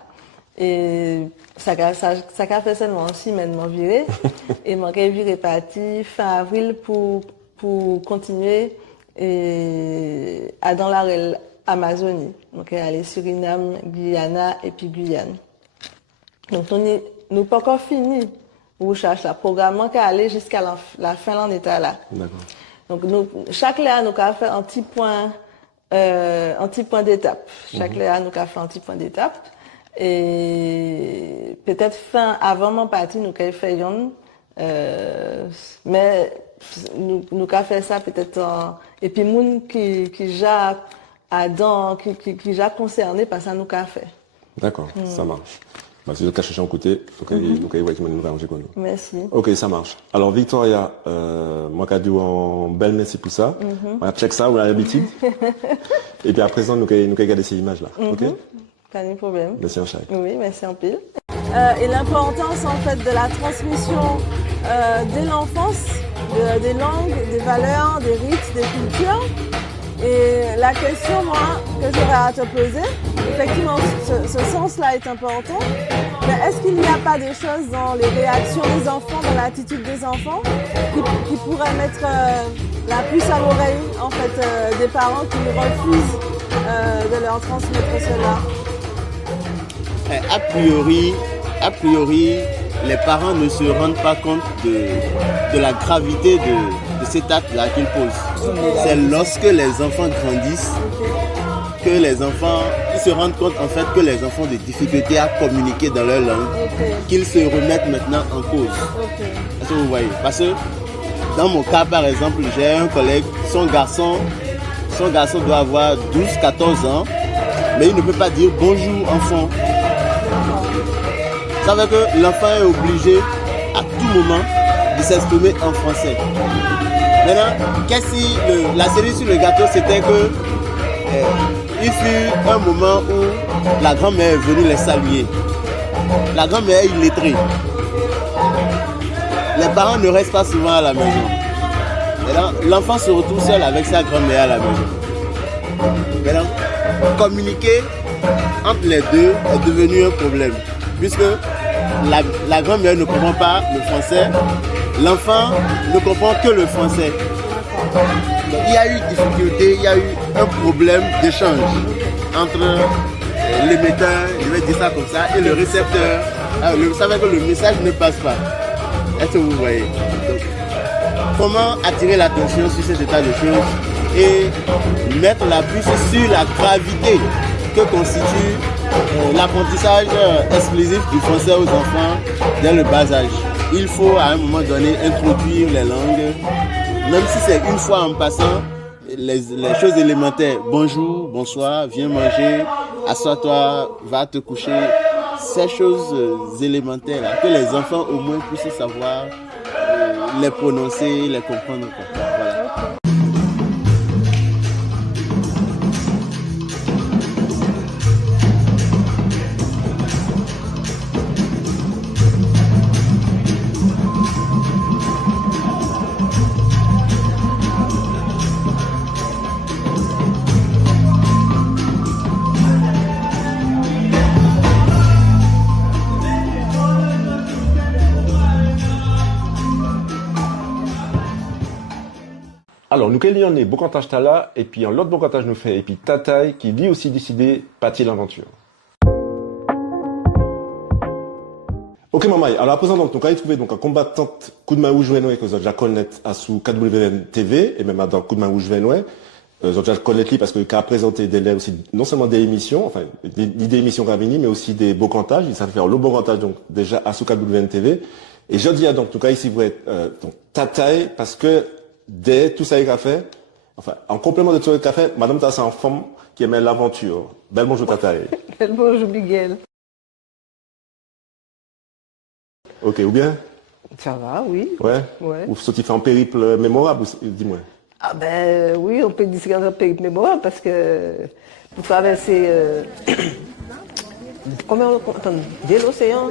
Et ça a fait seulement 6 semaines m'en virer. Et m'en viré parti fin avril pour continuer à dans la Amazonie. Donc aller Suriname, Guyana et puis Guyane. Donc nous pas encore fini recherche la programme qui aller jusqu'à la fin de l'état là. D'accord. Donc chaque léa nous a fait un petit point d'étape. Chaque léa nous a fait un petit point d'étape et peut-être fin avant mon parti nous a fait une mais nous a fait ça peut-être et puis moun qui déjà concerné par ça nous a fait. D'accord, ça marche. Bah, c'est le cas chercher en côté. Donc, ouais, tu m'as nous arranger quoi nous. Merci. Ok, ça marche. Alors, Victoria, moi, qui en belle merci pour ça. On va check ça, on a l'habitude. Et puis, à présent, nous, regarder ces images-là. Ok? Pas de problème. Merci en chèque. Oui, merci en pile. Et l'importance, en fait, de la transmission dès l'enfance, des langues, des valeurs, des rites, des cultures. Et la question, moi, que j'aurais à te poser, effectivement, ce sens-là est important, mais est-ce qu'il n'y a pas des choses dans les réactions des enfants, dans l'attitude des enfants, qui pourraient mettre la puce à l'oreille, en fait, des parents qui refusent de leur transmettre cela? A priori, les parents ne se rendent pas compte de la gravité de cet acte-là qu'ils posent. C'est lorsque les enfants grandissent que les enfants ils se rendent compte en fait que les enfants ont des difficultés à communiquer dans leur langue, qu'ils se remettent maintenant en cause. Est-ce que vous voyez? Parce que dans mon cas par exemple, j'ai un collègue, son garçon doit avoir 12-14 ans, mais il ne peut pas dire bonjour enfant. Ça veut dire que l'enfant est obligé à tout moment de s'exprimer en français. Maintenant, la cerise sur le gâteau, c'était que il fut un moment où la grand-mère est venue les saluer. La grand-mère est illettrée. Les parents ne restent pas souvent à la maison. Maintenant, l'enfant se retrouve seul avec sa grand-mère à la maison. Maintenant, communiquer entre les deux est devenu un problème. Puisque la grand-mère ne comprend pas le français, l'enfant ne comprend que le français. Donc, il y a eu difficulté, il y a eu un problème d'échange entre l'émetteur, je vais dire ça comme ça, et le récepteur. Ça veut dire que le message ne passe pas. Est-ce que vous voyez? Donc, comment attirer l'attention sur cet état de choses et mettre la puce sur la gravité que constitue l'apprentissage exclusif du français aux enfants dès le bas âge. Il faut à un moment donné introduire les langues, même si c'est une fois en passant, les choses élémentaires. Bonjour, bonsoir, viens manger, assois-toi, va te coucher. Ces choses élémentaires là, que les enfants au moins puissent savoir les prononcer, les comprendre. Voilà. Alors, nous, quel on est Bokantaj Tala, et puis, l'autre Bokantaj nous fait, et puis Tataï, qui lui aussi décidé partir l'aventure. Ok, Mamaï. Alors, à présent, donc, nous avons trouvé, donc, un combattant coup de main rouge venoué, que vous avez déjà connaître à sous KWN TV, et même dans coup de main rouge venoué. Vous avez déjà connaître parce que, qu'a présenté des lèvres aussi, non seulement des émissions, enfin, des émissions Gravini, mais aussi des Bokantaj. Il savait faire le Bokantaj, donc, déjà, à sous KWN TV. Et je dis, donc, en tout cas, ici, vous êtes, donc, Tataï, parce que, dès tout ça qu'il a fait, enfin, en complément de tout ça qu'il a fait, Madame Tassa en femme qui aimait l'aventure. Bel bonjour Tataï. Bel bonjour Miguel. Ok, ou bien? Ça va, oui. Ouais? Ouais. Ou soit tu fais un périple mémorable, dis-moi. Ah ben oui, on peut dire que c'est un périple mémorable parce que pour traverser Combien on entend? De l'océan,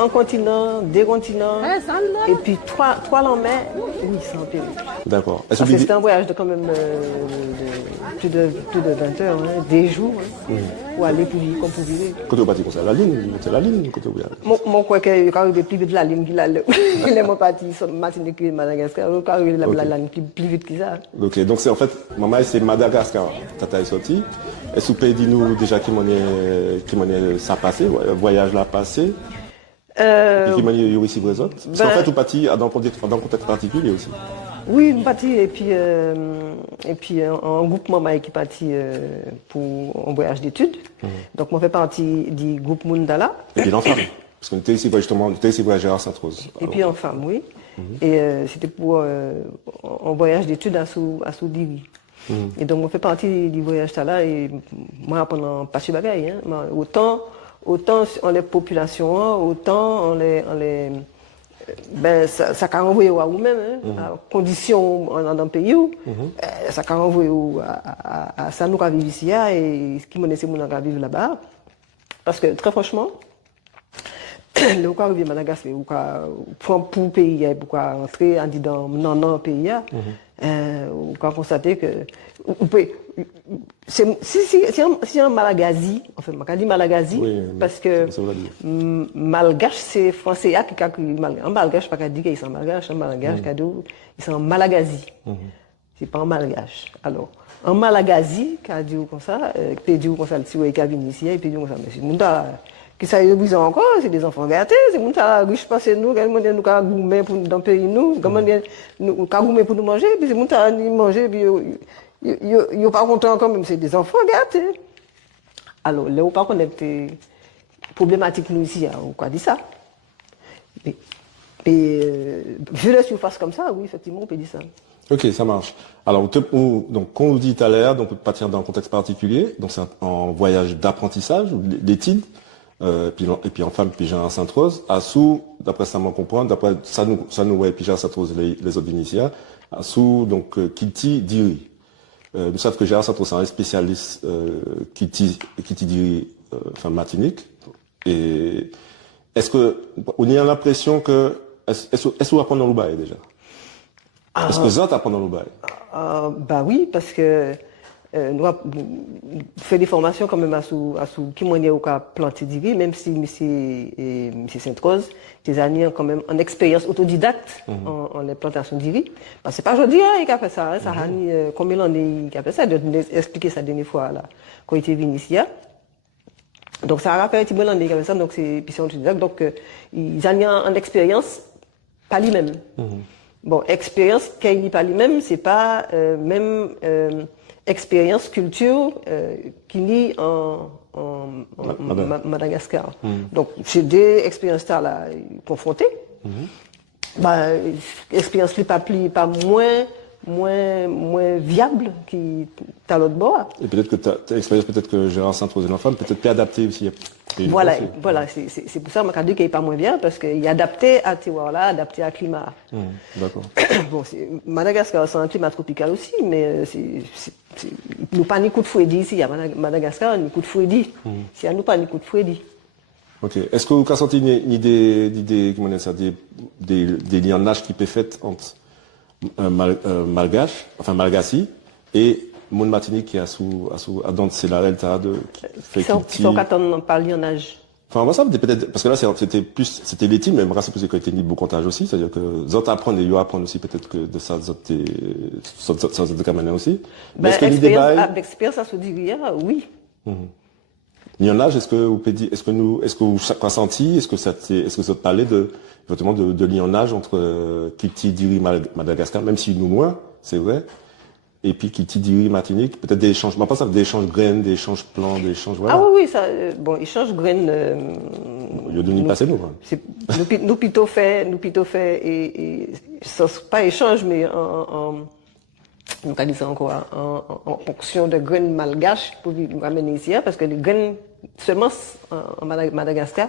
un continent, des continents, et puis trois en mer, oui, c'est un périple. D'accord. Est-ce Parce que que c'est un voyage de quand même plus de 20 heures, hein, des jours, hein, pour aller pour vivre comme pour vivre. quand tu es parti comme ça, la ligne, c'est la ligne quand tu es Mon quoi que quand il est plus vite la ligne qu'il a, il est mon parti sur Martinique et Madagascar, quand il est la ligne plus vite que ça. Ok, donc c'est en fait, maman, c'est Madagascar, tata est sorti. Est-ce que vous pouvez dire nous déjà qui m'en est ça passé, voyage là passé, et qui m'en est ici présent? Parce qu'en fait, vous parti dans un contexte particulier aussi. Oui, une partie et puis un groupe maman qui est parti pour un voyage d'études. Donc moi fait partie du groupe Mundala. Et puis l'enfant, parce qu'on était ici justement, à Gérard Sainte-Rose. Et puis en femme, oui. Et c'était pour un voyage d'études à Soudiri. Et donc on fait partie du voyage là et moi pendant pas de bagaille, hein. Autant on les populations, autant on les ben ça a renvoyé à vous-même, hein, à condition dans un pays où ça a renvoyé à ça nous qui vivons ici et ce qui me laisse mon vivre là-bas parce que très franchement le cas arrivé à Madagascar ou pour le pays pour entrer dans le pays on peut constater que si un Malagasy, enfin je dis Malagasy oui, parce que malgache c'est français qui a un malgache pas qu'à dire qu'ils sont malgaches, un malgache ils sont Malagasy. C'est pas un malgache. Alors un Malagasy qui a dit comme ça, peut dire comme ça le petit qui a venu ici et puis dit comme ça mais c'est monde qui ça y est encore, c'est des enfants gâtés, c'est monde ça riche passer nous, comment nous ka gourmet pour dans pays nous, comment nous ka gourmet pour nous manger, puis c'est monde ça ni manger puis yo pas content quand même, c'est des enfants gâtés. Alors là on pas connaître problématique nous ici, on quoi dit ça. Et vu la surface comme ça, oui, effectivement, on peut dire ça. Ok, ça marche. Alors, donc, comme on vous dit tout à l'heure, donc, partir dans un contexte particulier, donc c'est un voyage d'apprentissage, d'études, et puis enfin, puis Gérard Sainte-Rose, à sous, d'après ça m'en comprendre, d'après ça nous, ouais, puis Gérard Sainte-Rose, les autres initiats, à sous, donc, Kiti Diri. Nous savons que Gérard Sainte-Rose, c'est un spécialiste, Kiti Diri, enfin, Martinique. Et, est-ce que, on a l'impression que, est-ce qu'on apprend dans le bail, déjà? Est-ce que ça t'apprend dans le bail? Bah oui, parce que nous fait des formations quand même à sous qui m'ont dit au cas planter diri, même si monsieur Sainte-Rose, des années quand même en expérience autodidacte en les plantations diri. Parce que c'est pas aujourd'hui il a fait ça, hein, ça a mis combien d'années il a fait ça, de expliquer ça la dernière fois là quand il était venu ici. Donc ça a fait un petit peu d'années qu'il a fait ça, donc c'est autodidacte, donc ils ont en expérience pas lui-même. Bon, expérience qu'il n'est pas lui-même, c'est pas même expérience culture qu'il n'y en Madagascar. Donc, j'ai des expériences là confrontées. Bah, expérience pas moins viable qui t'as l'autre bord. Et peut-être que ta expérience, peut-être que Gérard Sainte-Rose et l'enfant, peut-être plus adapté aussi. Voilà, c'est pour ça que je dis qu'il n'est pas moins bien, parce qu'il est adapté à terroir-là, adapté à climat. D'accord. Bon, Madagascar, c'est un climat tropical aussi, mais nous pas ni coup de fouet ici, à Madagascar, ni coup de fouet. Si à nous pas ni coup de fouet. Ok. Est-ce que vous avez senti une idée, comment dire ça, des liens d'âge qui peuvent être entre malgache, enfin malgasy, et Monde Martinique qui est à dans c'est la delta de qui sont quand on parle en âge. Enfin moi ça peut-être parce que là c'était les teams mais moi c'est plus que était ni beaucoup comptage aussi, c'est-à-dire que zot apprendre et yo apprendre aussi peut-être que de ça zot de Cameroun aussi. Mais est-ce que l'expérience à se dire oui. Ni en âge, est-ce que vous pouvez dire, est-ce que vous avez senti, est-ce que ça parlait effectivement de lien en âge entre Kiti Diri Madagascar, même si nous moins, c'est vrai, et puis Kiti Diri Martinique, peut-être des échanges, pas ça, des échanges graines, des échanges plants, des échanges, voilà. Ah oui, ça, bon, échanges graines. Il y a de nous passer nous. Nous plutôt fait, et ça c'est pas échange, mais nous allons dire encore en fonction de graines malgaches pour nous ramener ici, parce que les graines semences en Madagascar,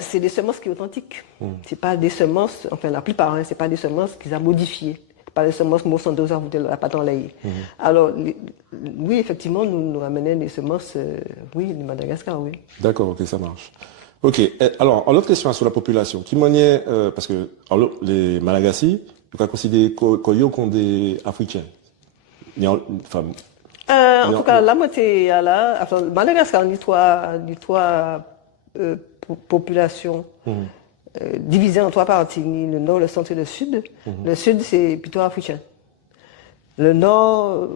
c'est des semences qui sont authentiques. C'est pas des semences, enfin la plupart, c'est pas des semences qu'ils ont modifiées. Par les semences, moi, sans dose, vous la pâte en lait. Alors, oui, effectivement, nous ramenons les semences, oui, de Madagascar, oui. D'accord, ok, ça marche. Ok, alors, en l'autre question sur la population, qui maniait, parce que les Malagasy, on peut considérer comme des Africains. En tout cas, la moitié, là, enfin, Madagascar, on dit trois populations divisées en trois parties, le nord, le centre et le sud. Le sud, c'est plutôt africain. Le nord,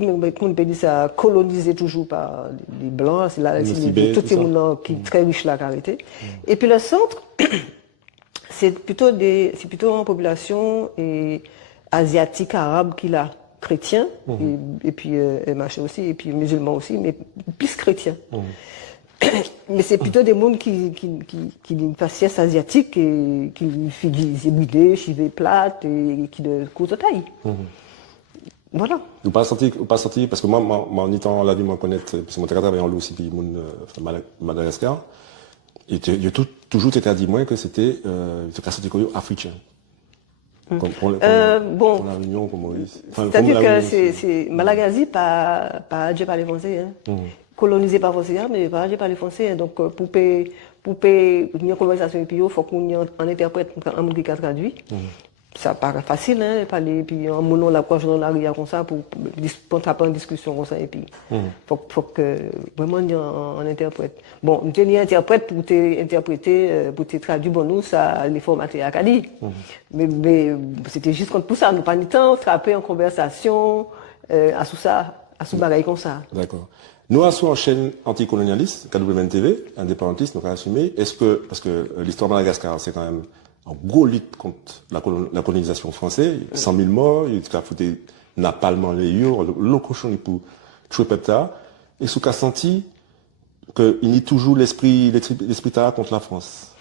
on peut dire ça, colonisé toujours par les blancs, c'est là, tout ces gens qui sont très riches là, carité. Et puis le centre, c'est plutôt une population asiatique, arabe, qui là, chrétien, et puis machin aussi, et puis musulman aussi, mais plus chrétien. Mais c'est plutôt des mondes qui ont une faciès asiatique et qui font des chivées plates et qui de courte taille. Voilà. Vous pas senti, parce que moi, en étant là, moi connaître, parce que mon travail en loup aussi, puis Madagascar, et il a toujours été dit moi que c'était, africain. Pour la Réunion, comme Maurice. C'est-à-dire que c'est Malagasy, pas Dieu par les Français, hein. Colonisé par les Français, mais pas Dieu par les Français. Donc, pour une conversation, et puis il faut qu'on ait un interprète, un monde qui a traduit. Ça paraît facile, hein, parler, puis en monant la coche dans l'arrière comme ça, pour taper en discussion comme ça, et puis, faut que, vraiment, il y ait un interprète. Bon, il y a un interprète pour t'interpréter, pour te traduire, bon, nous, ça, les formatés à Cali. Mais c'était juste pour ça, nous pas ni temps, frapper en conversation, à sous bagaille comme ça. D'accord. Nous, en chaîne anticolonialiste, KWNTV, indépendantiste, nous avons assumé, parce que l'histoire de Madagascar, c'est quand même en gros lutte contre la colonisation française, 100 000 morts, il a foutu napalm les yeux, le cochon il pour tuer pepta, et ce qu'a senti qu'il y a toujours l'esprit contre la France.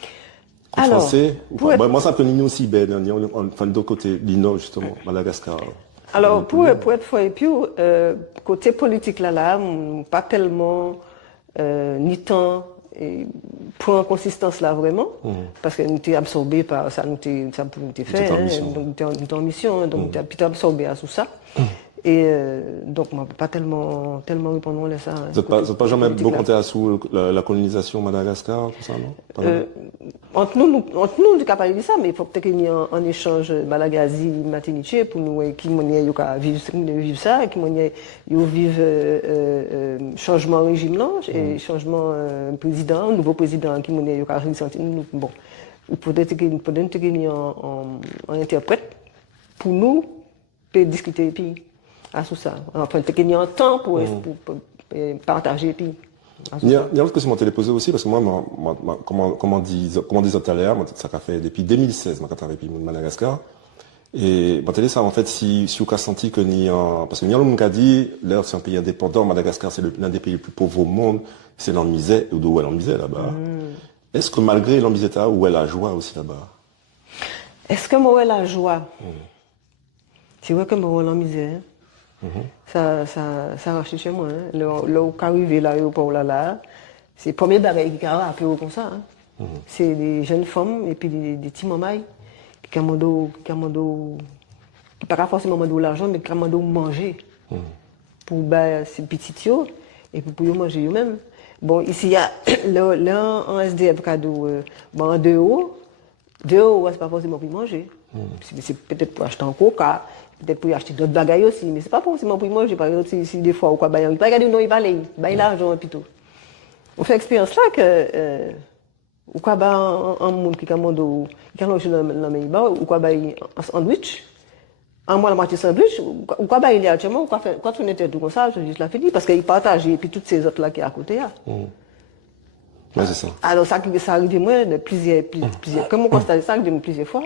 Contre Alors, français. Moi, ça peut nous aussi, on de côté, l'Ino, justement, Madagascar. Alors, pour être fort et puis, côté politique là, pas tellement, ni temps, et pour en consistance là vraiment, parce que nous étions absorbés par ça, nous étions fait, donc nous étions en mission, donc nous étions absorbés à tout ça. Et donc, moi, pas tellement répondre à ça. Vous n'êtes pas jamais beaucoup compté sous la colonisation Madagascar, tout ça, non? Entre nous, on est capable de dire ça, mais il faut peut-être qu'il y ait un échange Malagasy, Martinique, pour nous, qui vivre ça, qui vivre changement régime là, et changement président, nouveau président, qui m'ont ressenti. Bon, peut-être qu'il y ait un interprète pour nous, pour discuter, puis, à tout ça. Enfin, peut-être qu'il y a un temps pour partager, puis. Il y a une autre question que je m'ai posée aussi, parce que moi, comment disait tout à l'heure, ça a fait depuis 2016, je travaille avec Madagascar. Et je ça, en fait, si vous avez senti que parce que nous avons dit, là, c'est un pays indépendant, Madagascar, c'est l'un des pays les plus pauvres au monde, c'est l'enmisère, ou d'où elle enmisère là-bas. Est-ce que malgré l'enmisère, où elle a joie aussi là-bas? Est-ce que moi, elle a joie? C'est vrai que moi, l'enmisère. Ça marche chez moi. Hein. Là où arrivé l'aéroport là, c'est le premier bagage qui a appelé comme ça. Hein. C'est des jeunes femmes et puis des petits mamans qui ont pas forcément de l'argent, mais qui ont manger pour ces petits et pour manger eux-mêmes. Bon, ici, il y a un SDF cadeau en 2 euros. 2 euros, c'est pas forcément pour manger. C'est peut-être pour acheter un coca. Peut-être pour y acheter d'autres bagailles aussi, mais c'est pas forcément pour moi. J'ai par exemple, si des fois, ou quoi, il pas regarder, non, il va aller, il l'argent, plutôt. On fait l'expérience là que, ou quoi, un monde qui commande, qui a logé dans le même bar, ou quoi, un sandwich, un mois la moitié sandwich, ou quoi, il y a actuellement, ou quoi, quand on était tout comme ça, je juste la fini, parce qu'il partage, et puis toutes ces autres là qui est à côté, là. Ouais, c'est ça. Alors, ça arrive, moi, de plusieurs, comme on constate ça, arrive plusieurs fois.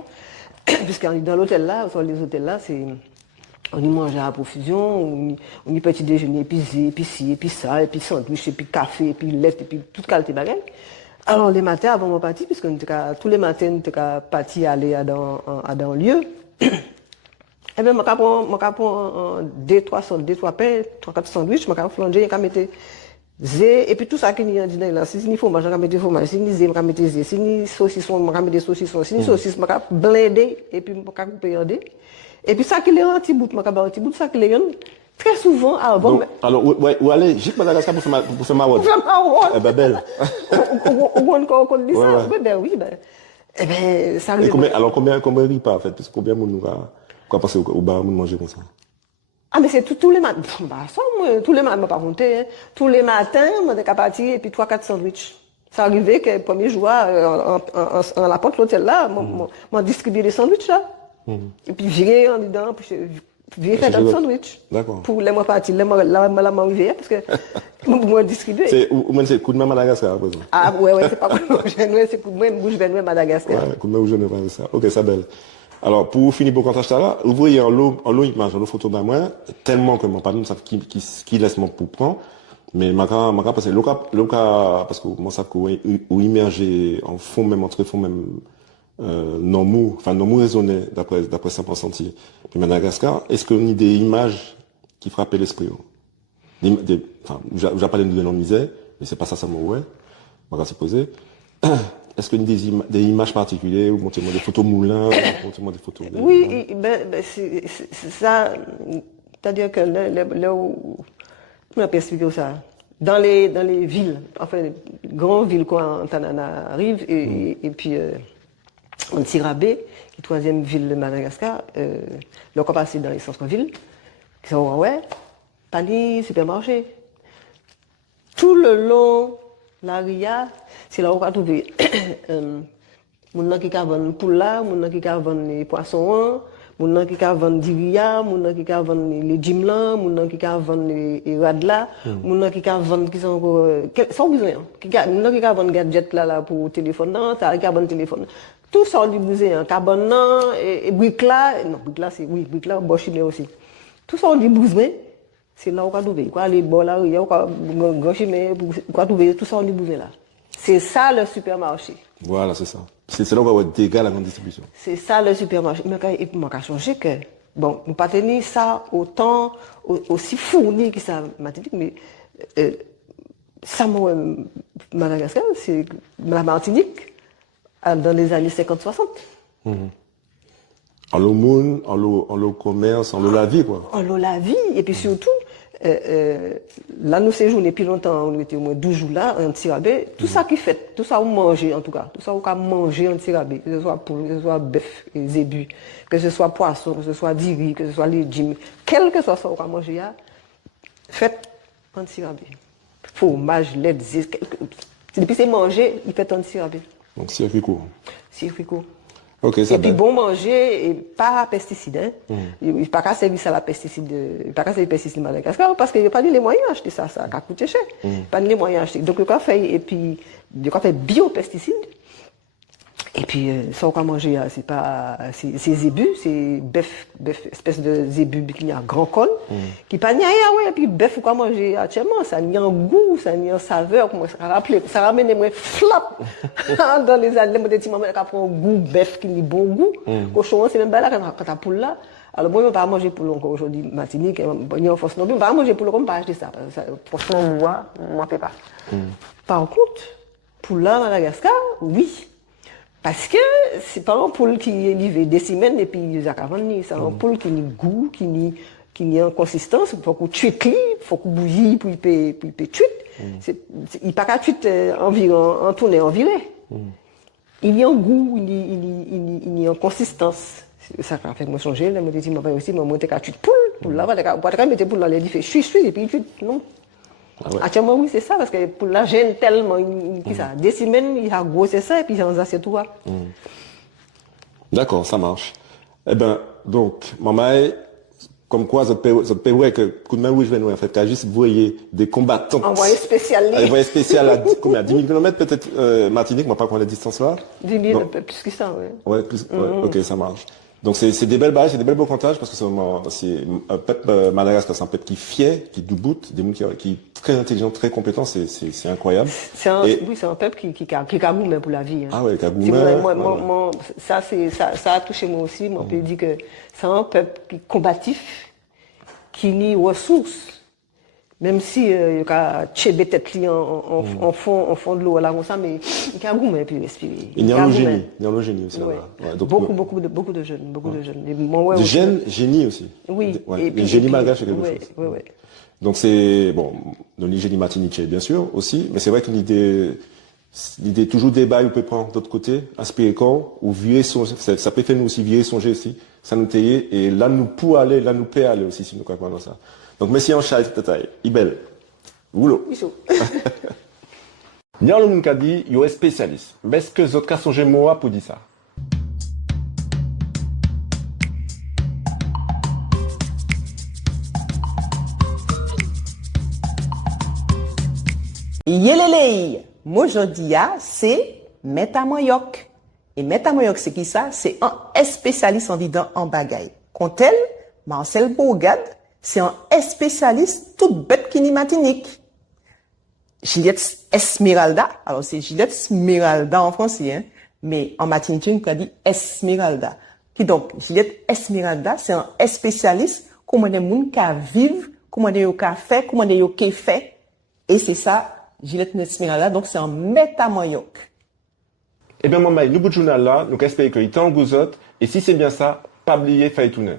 Puisqu'on est dans l'hôtel là, sur les hôtels là, on y mange à profusion, on y petit déjeuner épicé, et puis ça, et puis sandwich, et puis café, et puis lait, et puis toute qualité bagaille. Alors les matins avant mon parti, puisque tous les matins on était parti aller dans un lieu, et bien moi prends 2-3 pains, 3-4 sandwichs, moi flanger, je mettre Zé, et puis tout ça qui est dit là, si ni fromage, on va mettre fromage, si ni zé, on va mettre zé, si ni saucisson, on va mettre saucisson, si ni saucisse, on va blender, et puis on va couper en deux. Et puis ça qui est un petit bout, on va un petit bout, ça qui est un, très souvent, Donc, alors, ouais, ou aller, juste Madagascar pour faire ma route. Eh ben, belle. Ou encore, on dit ça, Ouais. ben oui, ben, eh ben, ça Et arrive. combien de repas, en fait? Parce que combien de monde quoi passer au bar, nous manger comme ça? Ah, mais c'est tous les matins. Bah, ça, moi, tous les matins, pas compter, hein. Tous les matins, moi, j'étais partir et puis 3-4 sandwichs. Ça arrivait que le premier jour, en la porte de l'hôtel là, moi, distribuer des sandwichs là. Et puis virer en dedans, puis virer faire d'autres sandwichs. D'accord. Pour les mois partir, la m'arriver, parce que, moi, distribuer. C'est coup de main Madagascar, par exemple. Ah, ouais, c'est pas moi, c'est coup de main, bouche ben, Madagascar. Ouais, coup de main ou je ne sais pas ça. Ok, ça belle. Alors, pour finir pour quand là, vous voyez en l'eau image, en l'eau photo de moi, tellement que mon pardon, ça qui laisse mon pour prendre. Mais ma parce que parce que moi, ça, ou immergé en fond même, entre fond même, non mou raisonné, d'après ça, pour sentir. Puis Madagascar, est-ce qu'on a des images qui frappaient l'esprit? Enfin, j'ai parlé de misère, mais c'est pas ça me ouais. On va s'y poser. Est-ce qu'il y a des images particulières, ou montrez-moi des photos moulins, montrez-moi des photos... Oui, c'est ça, c'est-à-dire que là où, on a pu expliquer ça, dans les villes, enfin, les grandes villes, quoi, en Tanana arrive, et puis, en Tirabé, qui est troisième ville de Madagascar, là, on passe dans les centres-villes, qui sont, ouais, panier, supermarché. Tout le long, la ria, c'est là où on va trouver moun qui vend poula, moun qui vend les poissons, moun qui vend diria, moun qui vend les jimlan, moun qui vend les radla, moun qui vend qui sont sans besoin, moun qui vend gadget là pour téléphone, ça qui vend téléphone. Tout ça du besoin, carbone et brique là, non brique là c'est oui, brique là bochine aussi. Tout ça du besoin. C'est là où on va trouver. Quoi, les bols là, il y a quoi, mais quoi trouver tout ça on est là. C'est ça le supermarché. Voilà, c'est ça. C'est là où on va dégager la grande distribution. C'est ça le supermarché. Mais et puis, moi, j'ai changé que, bon, nous pas tenir ça autant, aussi fourni que ça, mais, ça, moi, Madagascar, c'est la Martinique, dans les années 50-60. En l'eau monde, en l'eau commerce, en l'eau la vie, quoi. En l'eau la vie, et puis surtout, là, nous séjournons depuis longtemps, on était au moins 12 jours là, en Tirabé. Tout ça qui fait, tout ça on mange en tout cas, tout ça on a mangé en Tirabé, que ce soit poule, que ce soit bœuf et zébu, que ce soit poisson, que ce soit diri, que ce soit légumes, quel que soit ça on a mangé, fait en Tirabé. Fromage, lait, zé, depuis c'est manger, il fait en Tirabé. Donc circuit court. Circuit court. Ok, ça et puis bon manger et pas pesticides. Hein. Il n'y a pas qu'à servir ça la pesticide, pas qu'à servir pesticide Madagascar parce qu'il n'y a pas les moyens d'acheter ça, ça a coûté cher. Pas les moyens d'acheter. Donc le café et puis le café biopesticides. Et puis ça on va manger, c'est pas c'est zébu, c'est bœuf espèce de zébu qui a un grand col, qui pas ni ouais et puis bœuf on va manger actuellement, ça n'y a un goût, ça n'y a une saveur, comment ça rappelle, ça ramène moi flap dans les années des petits moments qui prend un goût bœuf qui a bon goût, cochon c'est même pas là quand ta poule là. Alors moi on va manger poule encore aujourd'hui Martinique, il y a en force non plus, on va manger poule comme pas acheter ça parce que franchement moi fait pas. Par contre, poule là Madagascar, oui. Parce que c'est pas un poule qui est livré des semaines et puis il y a c'est un poule qui a goût, qui a une consistance, il faut qu'on tuite, il faut qu'on bouillit pour il peut tuite. Il pas qu'à tuite environ, en tourner environ. Il y a un goût, il y a une consistance. Ça a fait moi changer, là, moi j'ai dit, moi aussi, moi monter qu'à tuite poule là, on va mettre poule dans les fait chui et puis il tuite, non. Ah ouais. Actuellement, oui, c'est ça, parce que pour la gêne tellement, des semaines, il a gros, c'est ça, et puis il en a tout. D'accord, ça marche. Eh ben, donc, maman, comme quoi, ça peut ouais, que, coup de main, oui, je vais nous, en fait, qu'à juste, vous voyez des combattants. Envoyé spécial. Envoyé spécial à, combien, 10 000 km, peut-être, Martinique, moi, pas qu'on a la distance là. 10 000, un peu plus que ça, ouais. Ouais, plus, ouais, ok, ça marche. Donc c'est des belles barrages, c'est des belles beaux comptages parce que c'est un peuple Madagascar, c'est un peuple qui est fier, qui douboute, des gens qui est très intelligent, très compétent, c'est incroyable. Oui, c'est un peuple qui a goût même pour la vie. Hein. Ah ouais, qui a goût même. Ça a touché moi aussi. Moi, je peux dire que c'est un peuple qui est combatif, qui nie ressources, Même si il y a tchébé tête li en fond de l'eau là comme ça, mais il y a un goût et puis respirer. Il y a le génie. Il y a le génie aussi Ouais. là-bas. Ouais, donc, Beaucoup de jeunes, beaucoup de jeunes. Et moi, ouais, des aussi. jeunes génies aussi. Oui. Ouais, Et puis, les génies et puis, malgaches, c'est quelque ouais, chose. ouais. Donc c'est, bon, le génie martiniquais, bien sûr, aussi, mais c'est vrai que l'idée toujours débat, on peut prendre d'autre côté, inspirer quand, ou virer songer, ça peut faire nous aussi virer songer aussi, ça nous tailler, et là nous pour aller, là nous peut aller aussi, si nous croyons dans ça. Donc, merci en chat, tataï, ibel. Boulot. N'y a le monde qui a dit, il y a un spécialiste. Mais est-ce que les autres cas songent moi pour dire ça? Yelele, moi je dis c'est métamoyok. Et métamoyok c'est qui ça? C'est un spécialiste en disant en bagaille. Quand Marcel Bourgade, c'est un spécialiste toute bête qui ni matinique. Juliette Esmeralda, alors c'est Juliette Esmeralda en français, hein, mais en matinique on dit Esmeralda. Qui donc, Juliette Esmeralda, c'est un spécialiste comment les gens qui vivent, comment les gens qui fait, comment les gens qui fait. Et c'est ça, Juliette Esmeralda, donc c'est un métamoyoc. Eh bien, maman, nous, bout de journal là, nous espérons qu'il est en gouzotte, et si c'est bien ça, pas oublier Faïtoune.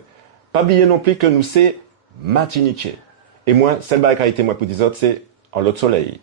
Pas oublier non plus que nous c'est Martinique. Et moi, celle qui a été moi pour dire autres, c'est en l'autre soleil.